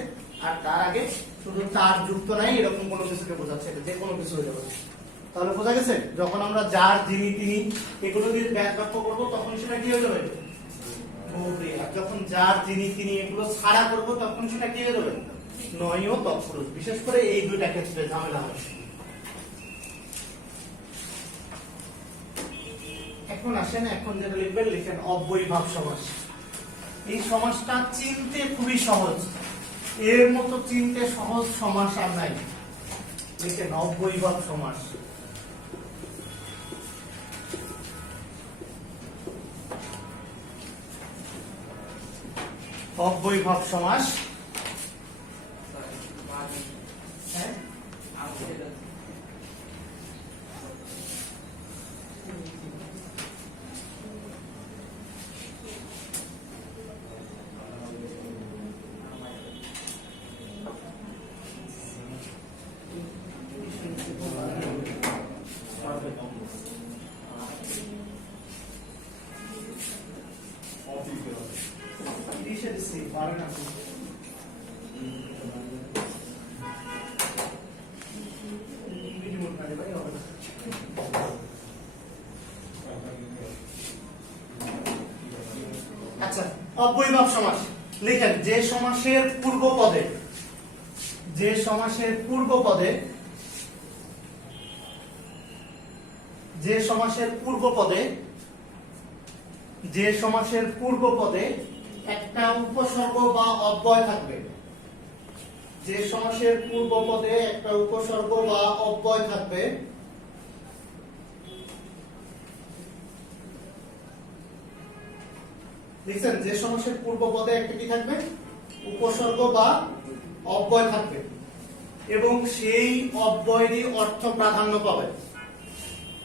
আর তার আগে শুধু তার যুক্ত নাই এরকম কোনো কিছুকে বোঝাচ্ছে, এটা যে কোনো কিছু হয়ে যাবে। তাহলে বোঝা গেছে, যখন আমরা যার, যিনি, তিনি এগুলো দিয়ে ব্যাখ্যা করবো তখন সেটা কি হয়ে যাবে, বহুব্রীহি। আর যখন যার, যিনি, তিনি এগুলো ছাড়া করবো তখন সেটা কি হয়ে যাবে, নয় ও তৎপুরুষ। বিশেষ করে এই দুইটা ক্ষেত্রে ঝামেলা হয়। এখন আসেন, এখন যেটা লিখবেন লিখেন অব্যয়ীভাব সমাস। এই সমাসটা চিনতে খুবই সহজ, এর মতো চিনতে সহজ সমাস আর নাই। লিখেন অব্যয়ীভাব সমাস। অব্যয়ীভাব সমাস, হ্যাঁ আচ্ছা, অব্যয়ীভাব সমাস লিখেন যে সমাসের পূর্ব পদে, যে সমাসের পূর্ব পদে, যে সমাসের পূর্ব পদে, যে সমাসের পূর্ব পদে একটা উপসর্গ বা অব্যয় থাকবে, যে সমাসের পূর্ব পদে একটা উপসর্গ বা অব্যয় থাকবে, দেখছেন যে সমাসের পূর্ব পদে একটা কি থাকবে, উপসর্গ বা অব্যয় থাকবে, এবং সেই অব্যয়েরই অর্থ প্রাধান্য পাবে।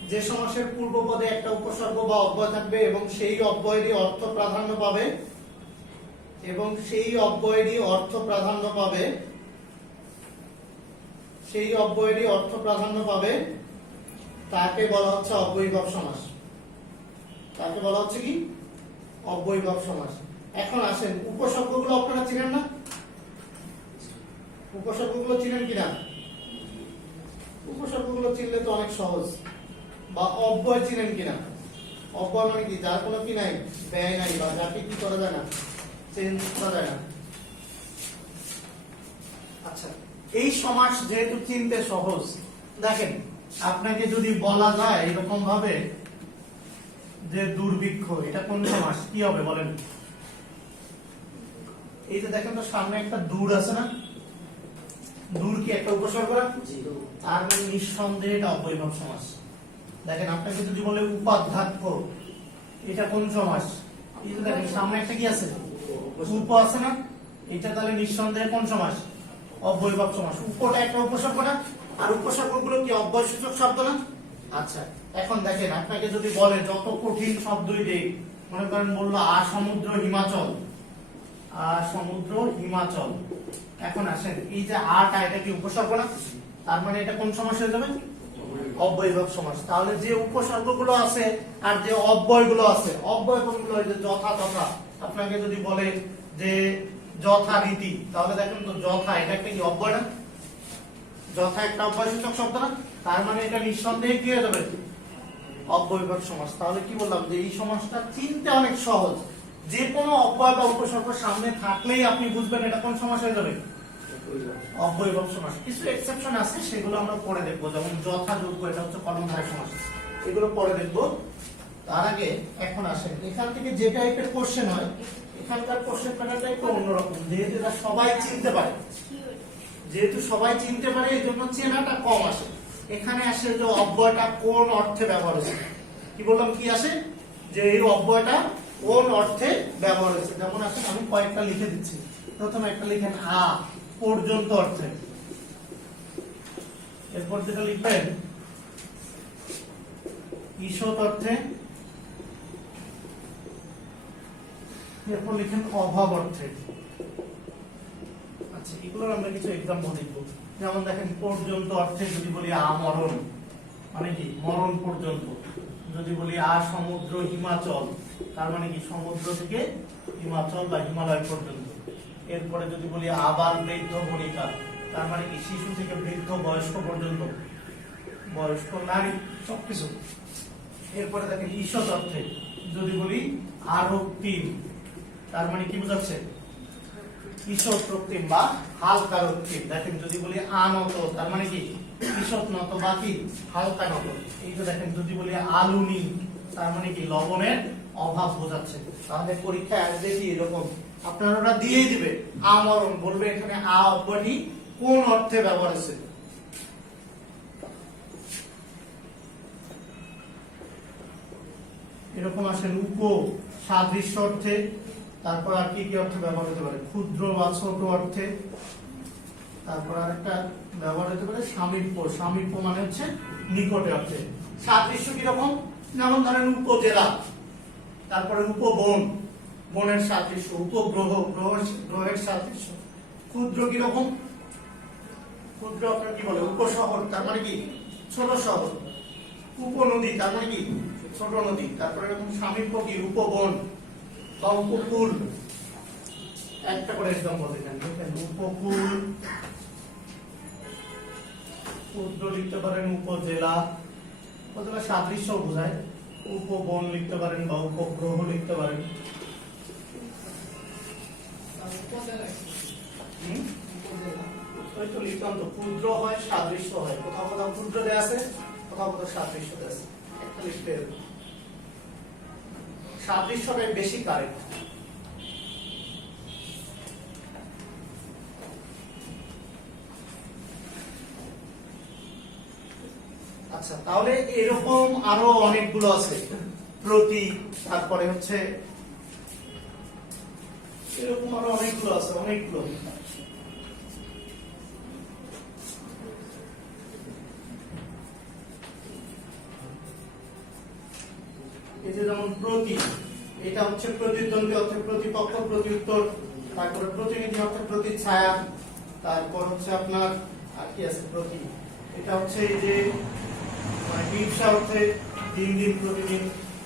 যে সমাসের পূর্ব পদে একটা উপসর্গ বা অব্যয় থাকবে এবং সেই অব্যয়েরই অর্থ প্রাধান্য পাবে, এবং সেই অব্যয়েরই অর্থ প্রাধান্য পাবে, সেই অব্যয়েরই অর্থ প্রাধান্য পাবে, তাকে বলা হচ্ছে অব্যয়ীভাব সমাস। তাকে বলা হচ্ছে কি, অব্যয়ীভাব সমাস। এখন আসেন, উপসর্গগুলো আপনারা চিনেন না? উপসর্গগুলো চিনেন কিনা? উপসর্গগুলো চিনলে তো অনেক সহজ। বা অব্যয় চিনেন কিনা? অব্যয় মানে কি, যার কোনো কি নাই, ব্যয় নাই, বা যাকে কি করা যায় না, চেঞ্জ করা যায় না। আচ্ছা, এই সমাস যেহেতু চিনতে সহজ, দেখেন আপনাকে যদি বলা যায় এরকম ভাবে যে দুর্ভিক্ষ, এটা কোন সমাস, কি হবে বলেন? এই যে দেখেন তো সামনে একটা দূর আছে না, দূর কি একটা উপসর্গ না? আর নিঃসন্দেহে এটা অব্যয়ীভাব সমাস। দেখেন আপনাকে যদি বলে উপাধ্যক্ষ, এটা কোন সমাস? এই যে দেখেন সামনে একটা কি আছে, উপ আছে না, এটা তাহলে নিঃসন্দেহে কোন সমাস? অব্যয়ীভাব সমাস। উপটা একটা উপসর্গ না, আর উপসর্গগুলো কি অব্যয়সূচক শব্দ না? আচ্ছা, এখন দেখেন আপনাকে যদি বলে যত কঠিন শব্দই দেই, মনে করেন বললো আসমুদ্র হিমাচল, আসমুদ্র হিমাচল। এখন আসেন এই যে আটা, এটা কি উপসর্গ না? তার মানে এটা কোন সমাস হয়ে যাবে? অব্যয়ীভাব সমাস। তাহলে যে উপসর্গগুলো আছে আর যে অব্যয়গুলো আছে, অব্যয় কোনগুলো? যে যথা তথা। আপনাকে যদি বলে যে যথারীতি, তাহলে দেখেন তো যথা, এটা একটা কি অব্যয় না? যথা একটা অব্যয়সূচক শব্দ না? তার মানে এটা নিঃসন্দেহে কি হয়ে যাবে? অব্যয়ীভাব সমাস। তাহলে কি বললাম যে এই সমাসটা চিনতে অনেক সহজ। যে কোনো অব্যয় বা উপসর্গ সামনে থাকলেই আপনি বুঝবেন এটা কোন সমাস হয়ে যাবে? অব্যয়ীভাব সমাস। কিছু এক্সেপশন আছে, সেগুলো আমরা পরে দেখবো, যেমন যথাযোগ্য, এটা হচ্ছে কলমধারী সমাস, এগুলো পরে দেখবো। তার আগে এখন আসেন, এখান থেকে যে টাইপের কোশ্চেন হয়, এখানকার কোশ্চেন প্যাটার্নটা একটু অন্যরকম, যেহেতু এটা সবাই চিনতে পারে, যেহেতু সবাই চিনতে পারে এই জন্য চেনাটা কম আসে। এখানে আসে যে অব্যয়টা কোন অর্থে ব্যবহার হয়েছে, কি বললাম, কি আসে, যে এই অব্যয়টা কোন অর্থে ব্যবহার হয়েছে। যেমন আসেন আমি কয়েকটা লিখে দিচ্ছি। প্রথমে একটা লিখেন আ, পর্যন্ত অর্থে। এরপর যেটা লিখবেন ঈষৎ অর্থে। এরপর লিখেন অভাব অর্থে। আচ্ছা, এগুলোর আমরা কিছু এক্সাম্পল দেখব। যেমন দেখেন পর্যন্ত অর্থে যদি বলি আমরণ, মানে কি মরণ পর্যন্ত। যদি বলি আসমুদ্র হিমাচল, তার মানে কি সমুদ্র থেকে হিমাচল বা হিমালয় পর্যন্ত। এরপরে যদি বলি আবার বৃদ্ধ বনিতা, তার মানে কি শিশু থেকে বৃদ্ধ বয়স্ক পর্যন্ত, বয়স্ক নারী সবকিছু। এরপরে দেখেন ঈষৎ অর্থে যদি বলি আরক্তিম, তার মানে কি বোঝাচ্ছে ঈষৎ রক্তিম বা হালকা রক্তিম। দেখেন যদি বলি আনত, তার মানে কি ঈষৎ নত বা কি হালকা নত। এই যে দেখেন যদি বলি আলুনি, তার মানে কি লবণের অভাব বোঝাচ্ছে। তাহলে পরীক্ষায় আসবে কি এরকম, আপনারা ওরা দিয়েই দিবে আমরণ, বলবে এখানে আ অব্যয়টি কোন অর্থে ব্যবহার হয়েছে। এরকম আসেন উপ সাদৃশ্য অর্থে, তারপর আর কি কি অর্থে ব্যবহার হতে পারে, ক্ষুদ্র বা ছোট অর্থে, তারপর আর একটা ব্যবহার হতে পারে সামীপ্য, সামীপ্য মানে হচ্ছে নিকটে অর্থে। সাদৃশ্য কিরকম, যেমন ধরেন উপজেলা, তারপরে উপবন, বনের সাদৃশ্য, উপগ্রহ, গ্রহের সাদৃশ্য। ক্ষুদ্র কিরকম, ক্ষুদ্র আপনার কি বলে উপশহর, তার মানে কি ছোট শহর। উপনদী, তার মানে কি ছোট নদী। তারপরে এরকম সামীপ্য কি উপবন বা উপকূল। একটা করে এক্সাম্পল দেখেন, উপকূল, ক্ষুদ্র লিখতে পারেন উপজেলা, উপজেলা সাদৃশ্য বোঝায়। উপবন লিখতে পারেন বা উপগ্রহ লিখতে পারেন। ওই তো লিখতাম তো, ক্ষুদ্র হয় সাদৃশ্য হয়, কোথাও কোথাও ক্ষুদ্র দেয়া আছে, কোথাও কোথাও সাদৃশ্য দেয়া আছে, একটা লিখতে হবে। সাদৃশ্যটাই বেশি কারেক্ট। আচ্ছা, তাহলে এরকম আরো অনেকগুলো আছে, প্রতীক, তারপরে হচ্ছে এরকম আরো অনেকগুলো আছে, অনেকগুলো। এই যে যেমন প্রতীক, এটা হচ্ছে প্রতিদ্বন্দ্বী অর্থে প্রতিপক্ষ, প্রতিউত্তর। তারপরে প্রতিনিধি অর্থে প্রতিচ্ছায়া। তারপর হচ্ছে আপনার আর কি আছে প্রতীক, এটা হচ্ছে এই যে মানে ব্যবসা অর্থে দিন দিন প্রতিদিন,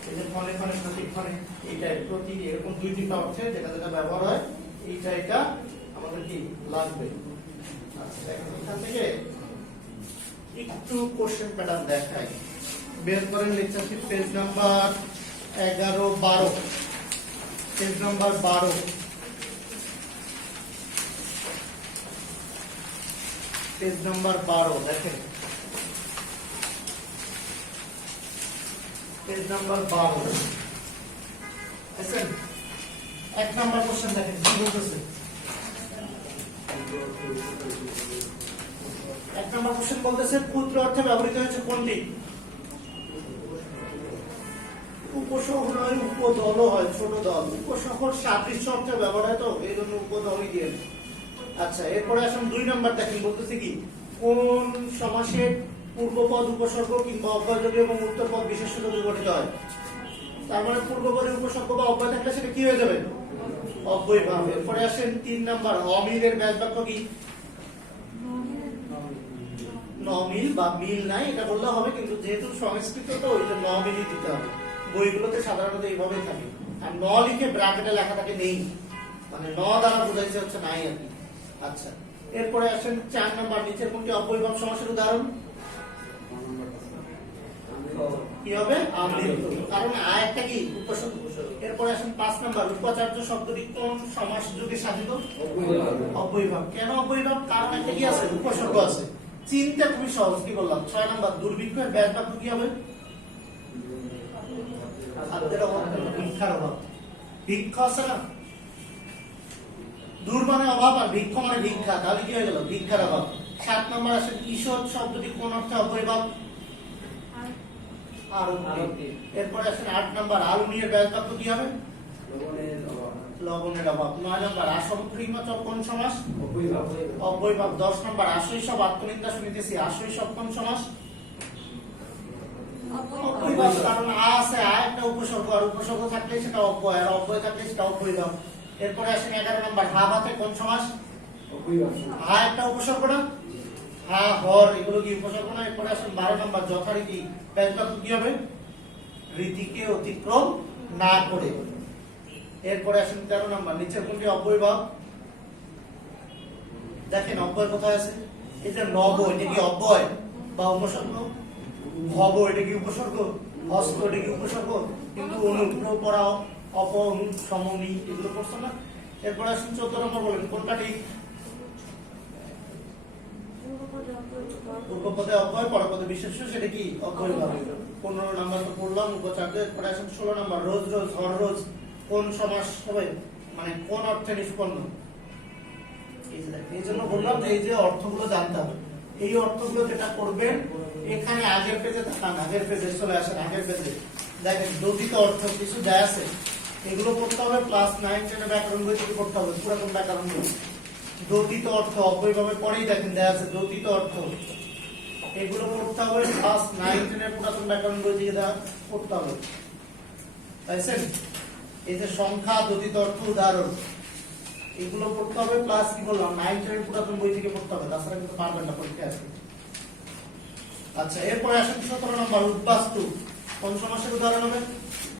এই যে ক্ষণে ক্ষণে প্রতিক্ষণে, এইটাই প্রতীক। এরকম দুই তিনটা অর্থে যেটা যেটা ব্যবহার হয়, এইটা এটা আমাদের কি লাগবে। আচ্ছা, দেখেন এখান থেকে একটু কোশ্চেন প্যাটার্ন দেখাই। বের করেন lecture sheet page number 11-12, page number 12, page number 12 দেখেন, পেজ নাম্বার 12 দেখেন। 1 নাম্বার কোশ্চেন দেখেন কি বলতেছে। 1 নাম্বার কোশ্চেন বলতেছে ক্ষুদ্র অর্থে ব্যবহৃত হয়েছে কোনটি? উপশহর নয়, উপদল হয়, ছোট দল। উপশহর সাদৃশ্য অর্থে ব্যবহার হয়, তো এই জন্য উপদলই দিয়ে। আচ্ছা, এরপরে আসুন 2 নাম্বার দেখেন, বলতেছে কি কোন সমাসের পূর্বপদ উপসর্গ কিংবা অব্যয়যোগী এবং উত্তরপদ বিশেষ্য যোগে গঠিত হয়। তার মানে পূর্বপদে উপসর্গ বা অব্যয় থাকলে সেটা কি হয়ে যাবে, অব্যয়ভাব। এরপরে আসেন 3 নাম্বার, অমিলের ব্যাস বাক্য কি? নমিল বা মিল নাই এটা বললে হবে, কিন্তু যেহেতু সংস্কৃত তো ওই জন্য নমিলই দিতে হবে। বইগুলোতে সাধারণত এইভাবেই থাকে, আর ন লিখে ব্র্যাকেটে লেখা থাকে নেই, মানে ন দ্বারা বোঝাইছে হচ্ছে নাই আর কি। আচ্ছা, এরপরে আসেন 4 নাম্বার, নিচের কোনটি অব্যয়ভাব সমাসের উদাহরণ? কি হবে? আমৃত্যু, কারণ আ একটা কি উপসর্গ। এরপরে আসেন 5 নাম্বার, উপাচার্য শব্দটি কোন সমাস যুগে সাধিত? অব্যয়ভাব। কেন অব্যয়ভাব? কারণ একটা কি আছে, উপসর্গ আছে। চিন্তা খুবই সহজ, কি বললাম। 6 নাম্বার, দুর্ভিক্ষের ব্যাস বাক্য কি হবে? খাদ্যের অভাব, ভিক্ষার অভাব। ভিক্ষ আছে না, দূর মানে অভাব আর ভিক্ষ মানে ভিক্ষা, তাহলে কি হয়ে গেল? ভিক্ষার অভাব। 7 নাম্বার আসেন, ঈষৎ শব্দটি কোন অর্থে অব্যয়ভাব? আরোগ্য। এরপরে আসেন 8 নাম্বার, আলুনির ব্যাস বাক্য কি হবে? লবণের অভাব। 9 নাম্বার, আসমুদ্র হিমাচল কোন সমাস? অব্যয়ভাব। 10 নাম্বার, আশৈশব আত্মনিন্দা শুনিতেছি, আশৈশব কোন সমাস? অব্যয়ভাব। কারণ আ আছে, আ একটা উপসর্গ, আর উপসর্গ থাকলে সেটা অব্যয়, আর অব্যয় থাকলে সেটা অব্যয়ভাব। এরপরে আসেন 11 নাম্বার, হা ভাতে কোন সমাস? হা একটা উপসর্গ না, হা হর এগুলো কি উপসর্গ না? এরপরে আসেন 12 নাম্বার, যথারীতি ব্যাস বাক্য কি হবে? রীতিকে অতিক্রম না করে। এরপরে আসেন 13 নাম্বার, নিচের কোনটি অব্যয়ভাব? দেখেন অব্যয় কোথায় আছে? এই যে নব, এটা কি অব্যয় বা উপসর্গ? ভব, এটা কি উপসর্গ? হস্ত, এটা কি উপসর্গ? কিন্তু অনুগ্রহ করা, অপ, অনু, সমনি, এগুলো করছো না? এরপরে আসেন 14 নম্বর, বলেন কোনটা ঠিক? পূর্বপদে অব্যয়, পরপদে বিশেষ্য, সেটা কি অব্যয়ভাব। 15 নাম্বার তো পড়লাম উপচার্য। এরপরে আসেন 16 নাম্বার, রোজ রোজ, হর রোজ কোন সমাস হবে, মানে কোন অর্থে নিষ্পন্ন? এই জন্য বললাম যে এই যে অর্থগুলো জানতে হবে। এই অর্থগুলো যেটা করবেন, এখানে আগের পেজে তাকান, আগের পেজে চলে আসেন, আগের পেজে দেখেন দোষিত অর্থ কিছু দেয়া আছে, এগুলো পড়তে হবে। ক্লাস 9 10 ব্যাকরণ বই থেকে পড়তে হবে, পুরাতন ব্যাকরণ বই। দোষিত অর্থ অব্যয়ভাবে পরেই দেখেন দেয়া আছে দোষিত অর্থ, এগুলো পড়তে হবে। ক্লাস 9 10 পুরাতন ব্যাকরণ বই থেকে পড়তে হবে, তাইছেন? এই যে সংখ্যা, দোষিত অর্থ, উদাহরণ, এগুলো পড়তে হবে। প্লাস কি বললাম, 9 10 পুরাতন বই থেকে পড়তে হবে, তাছাড়া কিন্তু পারবেন না পরীক্ষায় আসবে। আচ্ছা, এরপরে আসেন 17 নম্বর, উদ্বাস্তু কোন সমাসের উদাহরণ হবে?